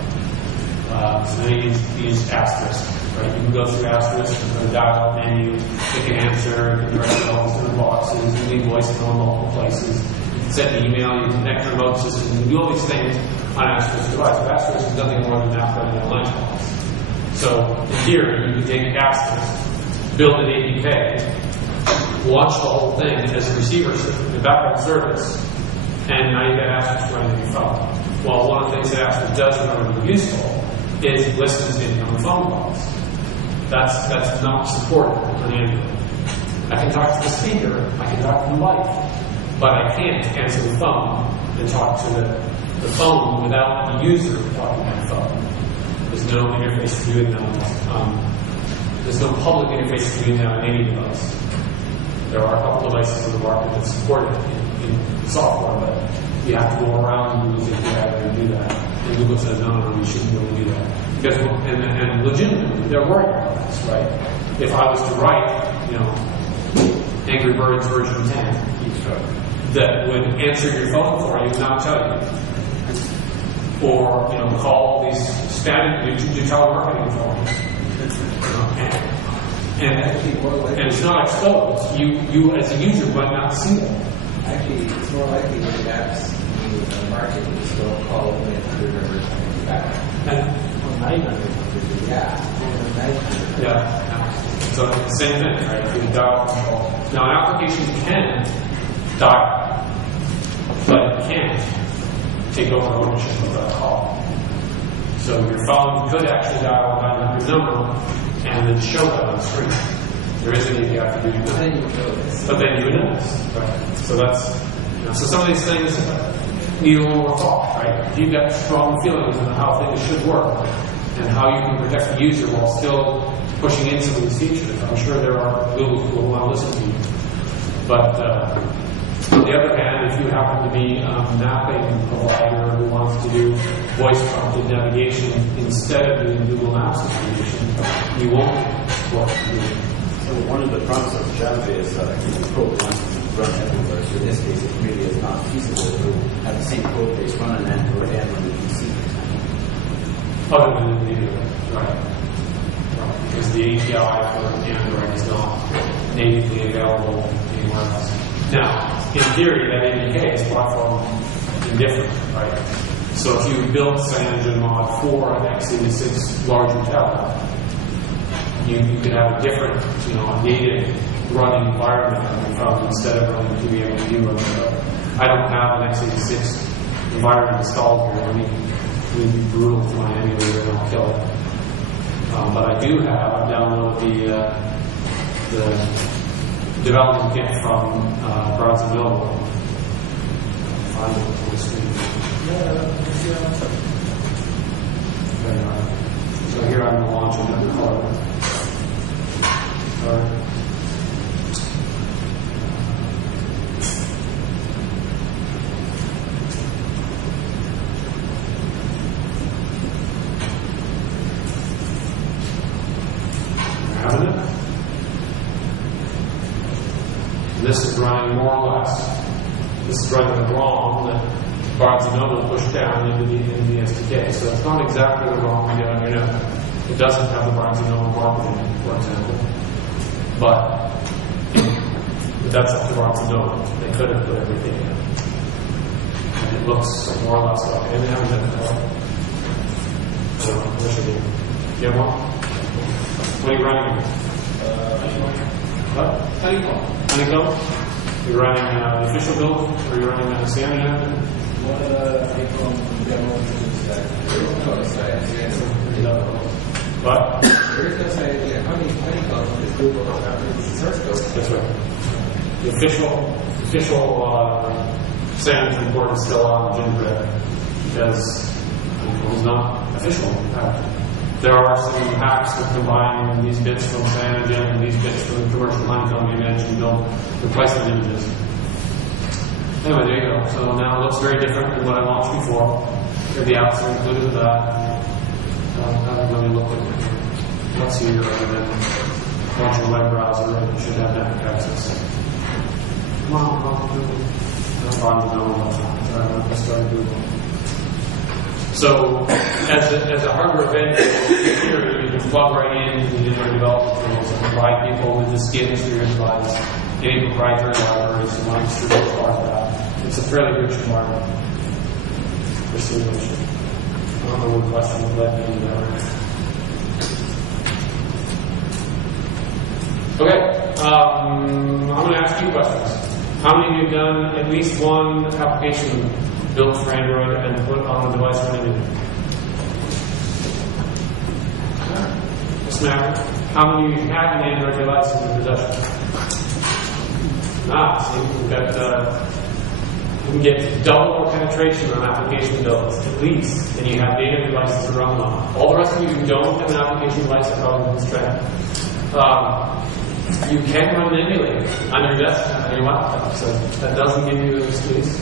So they use Asterisk, right? You can go through Asterisk and go dial-up menu, it can answer, it can direct you to the boxes, you can leave voicemail in multiple places, you can send an email, you connect your remote system, you can do all these things on an Asterisk device. But Asterisk is nothing more than that running on line calls. So in theory, you can take Asterisk, build an APK, launch the whole thing as a receiver system, a background service, and now you got Asterisk running on your phone. Well, one of the things that Asterisk does in order to be useful is it listens in on the phone calls. That's not supported on Android. I can talk to the speaker, I can talk to the mic, but I can't answer the phone and talk to the phone without the user talking on the phone. There's no interface to doing that. There's no public interface to doing that on any device. There are a couple devices on the market that support it in software, but you have to go around Google's API to do that. And Google says, no, you shouldn't be able to do that. Because, and legitimately, they're worried about this, right? If I was to write, Angry Birds version 10, that would answer your phone for you and not tell you. Or, call these standard do telemarketing for you. And it's not exposed. You as a user might not see it. Actually, it's more likely that apps in the market will still call it when the numbers coming back. Yeah. So same thing, right? You can dial. Now an application can dial, but it can't take over ownership of that call. So your phone could actually dial a 900 number and then show that on the screen. There is an API to do that. But then you would notice. Right? So that's so some of these things need a little more thought, right? If you've got strong feelings on how things should work and how you can protect the user while still pushing in some of these features, I'm sure there are Google who will want to listen to you. But on the other hand, if you happen to be a mapping provider who wants to do voice prompted navigation instead of doing Google Maps navigation, you won't work. So one of the promises of Java is the code wants to run everywhere. So in this case, it really is not feasible to have the same code base run on Android and on the PC. Other than the video, right? Because the API for Android is not natively available anywhere else. Now, in theory, that APK is platform indifferent, right? So if you build CyanogenMod for an x86 larger tablet, you could have a different, native running environment on your phone instead of running QEMU on the phone. I don't have an x86 environment installed here. It would be brutal to my emulator and I'll kill it. But I do have, I've downloaded the development kit from Bronson Noble. Find it on the screen. So here I'm going to launch another color. This is running more or less. This is running the ROM that Barnes & Noble pushed down into the SDK. So it's not exactly the ROM you get on your network. It doesn't have the Barnes & Noble marketing, for example. But that's up to Barnes & Noble. They could have put everything in. And it looks more or less like it. And they haven't done it. I don't know. What should we do? You have one? What are you running? What? Honeycomb? You're running the official build, or you're running a Cyanogen? One of the Honeycomb demos is What? there is no site, Honeycomb is Google source code. That's right. The official Cyanogen port is still on Gingerbread because Honeycomb is not official. There are some hacks that combine these bits from Cyanogen and these bits from the commercial Honeycomb image and don't replace the images. Anyway, there you go. So now it looks very different than what I launched before. Here the apps are included with that. Haven't really looked at what's here other than launch your web browser and it should have network access. Come on, that's fine to know. Let's start Google. So, as a hardware vendor, here you can plug right into the Android development tools and provide people with the skins for your device, any proprietary libraries, and like distribute like that. It's a a fairly rich environment for simulation. I don't know what question would let me into that. Okay, I'm going to ask you questions. How many of you have done at least one application built for Android and put on the device running it? What's the matter? How many of you have an Android device in your possession? See, we've got, you can get double more penetration on application builds, at least, and you have native devices to run them on. All the rest of you who don't have an application device are probably constrained. You can run an emulator on your desktop, on your laptop, so that doesn't give you an excuse.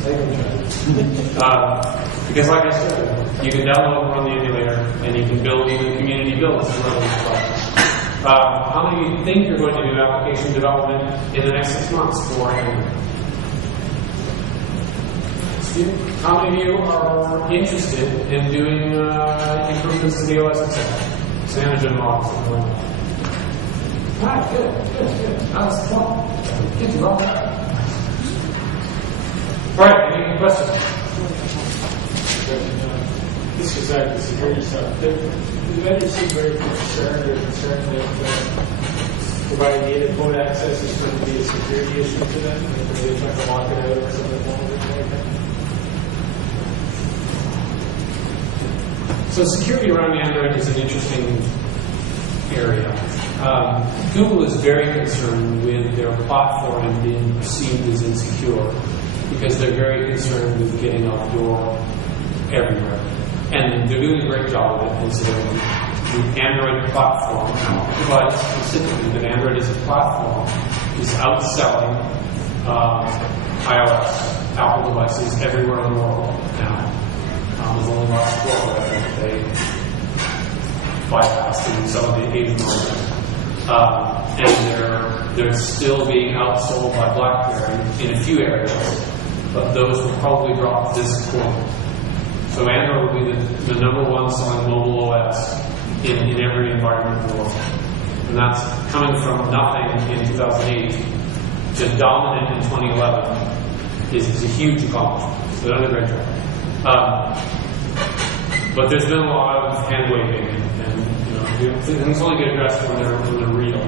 Because like I said, you can download and run the emulator, and you can build even community builds to run this project. How many of you think you're going to do application development in the next 6 months for Android? How many of you are interested in doing improvements to the OS itself? Sanogen models and all that. Alright, good. That's fun. Get you all that. Alright, any questions? This is the security stuff. The vendors seem very concerned that providing native code access is going to be a security issue to them. Are they trying to lock it out or something like that? So security around Android is an interesting area. Google is very concerned with their platform being perceived as insecure because they're very concerned with getting out the door everywhere. And they're doing a great job of it, considering the Android platform, but specifically that Android as a platform is outselling iOS, Apple devices everywhere in the world now. There's only last quarter that they bypassed in some of the Asian markets. And they're still being outsold by BlackBerry in a few areas, but those will probably drop this quarter. So Android will be the number one selling mobile OS in every environment in the world. And that's coming from nothing in 2008 to dominant in 2011 is a huge accomplishment. So they're doing a great job. But there's been a lot of hand waving, and things only get addressed when they're real.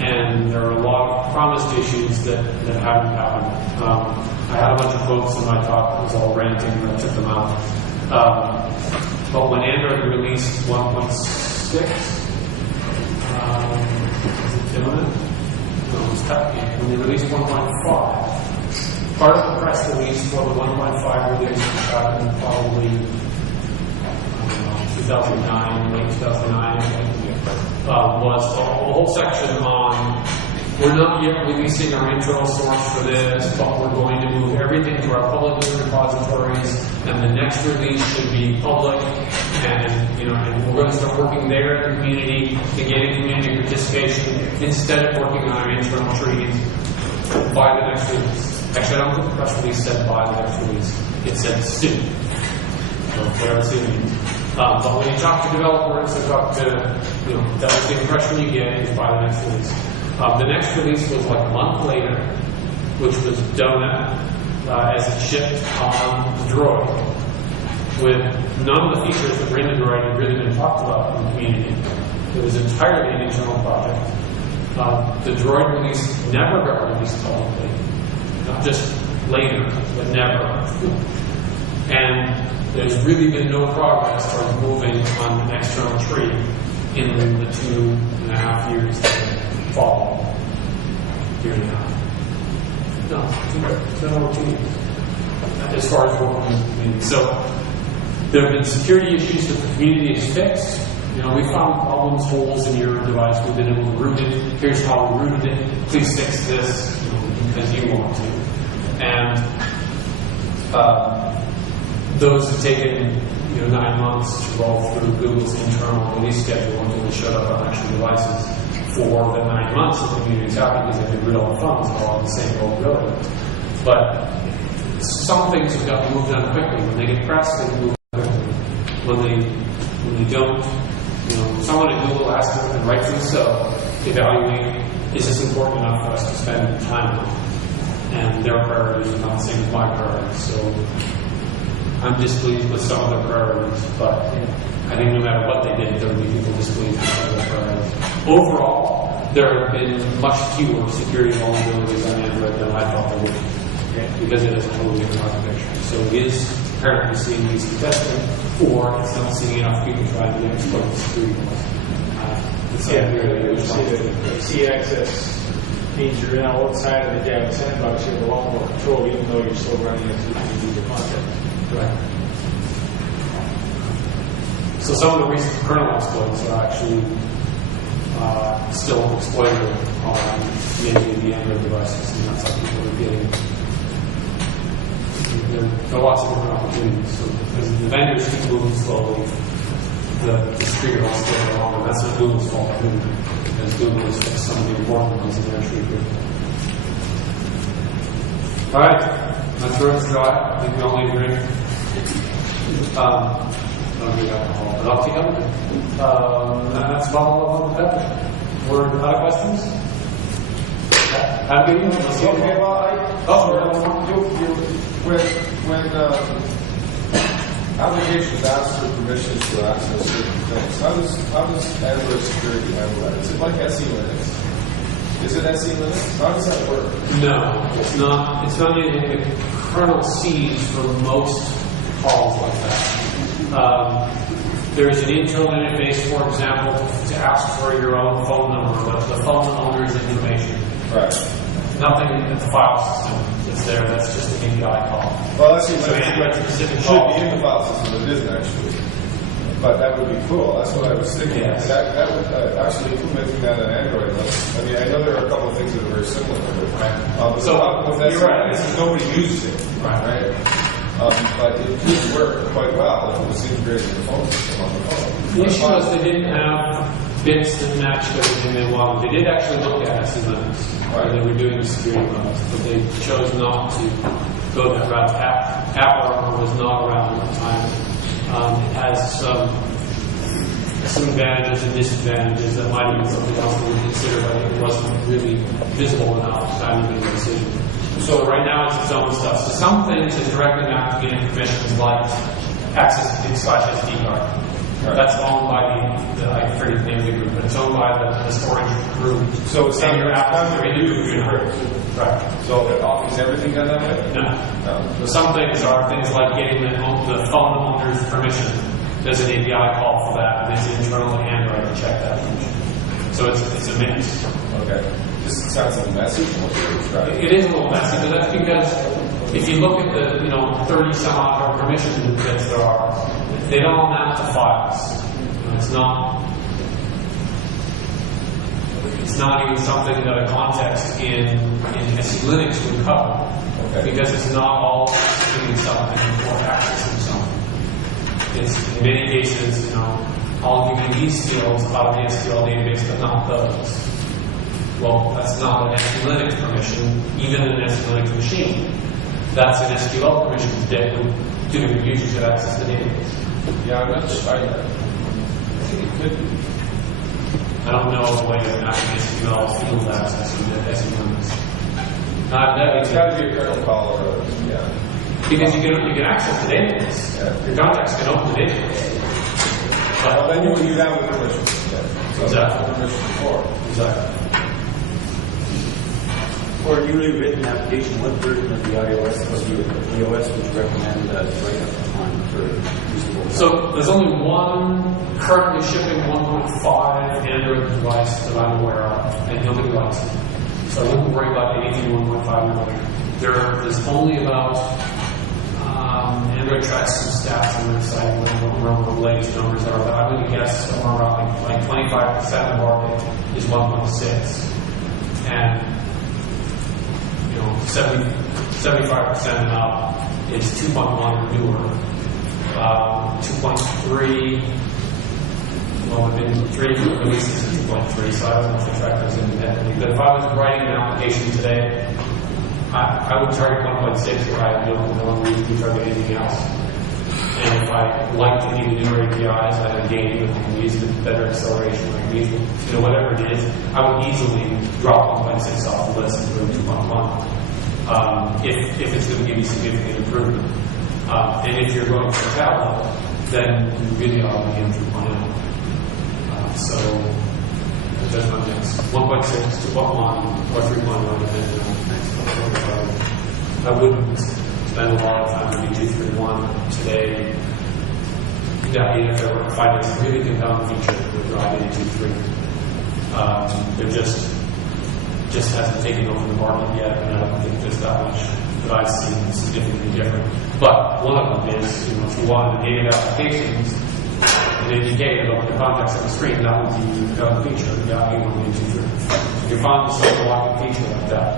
And there are a lot of promised issues that haven't happened. I had a bunch of quotes in my talk. It was all ranting, and I took them out. But when Android released 1.6, is it imminent? No, it was technical. When they released 1.5, part of the press release for the 1.5 release, which happened probably 2009, late 2009, was a whole section on we're not yet releasing our internal source for this, but we're going to move everything to our public repositories, and the next release should be public, and and we're going to start working there in the community to gain community participation instead of working on our internal trees by the next release. Actually, I don't think the press release said by the next release; it said soon. So whatever soon means. But when you talk to developers, and talk to that was the impression you get is by the next release. The next release was like a month later, which was Donut as it shipped on the Droid, with none of the features that were in the Droid had really been talked about in the community. It was entirely an internal project. The Droid release never got released publicly, not just later, but never. And there's really been no progress towards moving on an external tree in the 2.5 years that follow. Year and a half. No, it's been over 2 years. As far as working with the community. So there have been security issues that the community has fixed. We found problems, holes in your device. We've been able to root it. Here's how we rooted it. Please fix this because you want to. And those have taken 9 months to roll through Google's internal release schedule until they showed up on actual devices. For the 9 months that the community is happy because they've been rid of funds all on the same old building. But some things have got moved on quickly. When they get pressed, they move quickly. When they don't, someone at Google has to, and rightfully so, evaluate, is this important enough for us to spend time on? and their priorities are not the same as my priorities. So I'm displeased with some of their priorities, but I think no matter what they did, there would be people displeased with some of their priorities. Overall, there have been much fewer security vulnerabilities on Android than I thought there would be, because it is a totally different architecture. So it is apparently seeing these testing, or it's not seeing enough people trying to exploit the security laws. AC access means you're now outside of the Java sandbox. You have a lot more control, even though you're still running into the user content. Right. So some of the recent kernel exploits are actually still exploitable on many of the Android devices, and that's how people are getting. There are lots of different opportunities. So as the vendors keep moving slowly, the security laws still along, and that's not Google's fault, because Google has fixed some of the important ones in their tree. All right, that's where it's got. I think we all need a drink. Don't drink alcohol, but I'll take it. And that's about all of that. We're out of questions? Have a good evening. Okay, when applications ask for permissions to access certain things, how does Android security handle that? Is it like SE Linux? Is it SE Linux? How does that work? No, it's not. It's not anything the kernel sees for most calls like that. There's an internal interface, for example, to ask for your own phone number, the phone owner's information. Right. Nothing in the file system is there. That's just an API call. Well, that seems So like Android specific it should call. be in the file system. It isn't actually. But that would be cool. That's what I was thinking. Yes. That would actually implementing that on Android. I mean, I know there are a couple of things that are very similar. But So, the problem with you're SE right. Linux is nobody uses it. Right. But it could work quite well if it was integrated in the phone system on the phone. The issue was they didn't have bits that matched everything they wanted. They did actually look at SE Linux. Right. They were doing the security models, but they chose not to go that route. App was not around at the time. It has some advantages and disadvantages that might have been something else that we consider, but it wasn't really visible enough at the time to make a decision. So right now it's its own stuff. So some things is directly mapped to getting permissions like access to /SD card. Right. That's owned by I forget the name of the group, but it's owned by the storage group. So it's not your apps are individual. Right. So it offers everything done that way? No. So some things are things like getting the phone owner's permission. There's an API call for that, and it's internal to Android to check that permission. So it's a mix. Okay. This sounds like messy from what you're describing. It is a little messy, but that's because if you look at the 30 some odd permission bits there are, they don't all map to files. It's not even something that a context in SE Linux would cover. Okay. Because it's not all doing something or accessing something. It's in many cases, I'll give you these fields out of the SQL database, but not those. Well, that's not an SE Linux permission, even in an SE Linux machine. That's an SQL permission that doing users have access to the database. Yeah, I'm not sure. I think it could be. I don't know the way of mapping SQL field access to SE Linux. It's got to be a kernel call or because you can access the database. Yeah. Your context can open the database. Well, then you would do that with permissions. Yeah. So Exactly. Permission for. Exactly. For a newly written application, what version of the iOS would you recommend write up on for usable? So there's only one currently shipping 1.5 Android device that I'm aware of, and nobody likes it. So I wouldn't worry about anything 1.5 There's only about Android tracks some stats on their site. I don't remember what the latest numbers are, but I would guess somewhere around like 25% of our data is 1.6, and 75% and up is 2.1 or newer. 2.3, well, within 3 releases of 2.3, so I don't know if I track those independently. But if I was writing an application today, I would target 1.6 where I have no reason to target anything else. And if I like to need newer APIs, I have gain with them, use the better acceleration, whatever it is, I would easily drop 1.6 off the list and go to 2.1. if it's going to give you significant improvement. And if you're going for tablet, then you really are looking at 3.0. So that's my mix. 1.6, 2.1, or 3.1, depending on the next one. I wouldn't spend a lot of time with 2.3.1 today. Yeah, if there were findings really compelling feature that would drive into 2.3. There just hasn't taken over the market yet, and I don't think there's that much that I've seen significantly different. But one of them is, if you wanted native applications, and if you gave it over the context of the screen, that would be a compelling feature. Yeah, you want to do 2.3. If you find some blocking feature like that,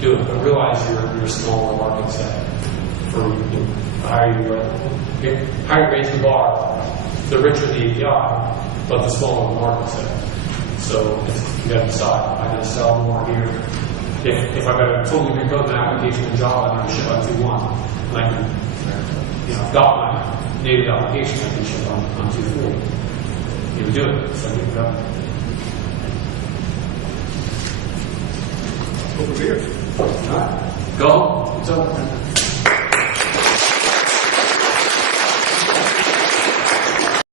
do it. But realize you're a smaller market set. For higher you raise the bar, the richer the API, but the smaller the market set. So you got to decide, am I going to sell more here? If I've got to totally recode an application in Java, I'm going to ship on 2.1, and I can, I've got my native application, I can ship on 2.4. You can do it. So I think Over here. go. What's up?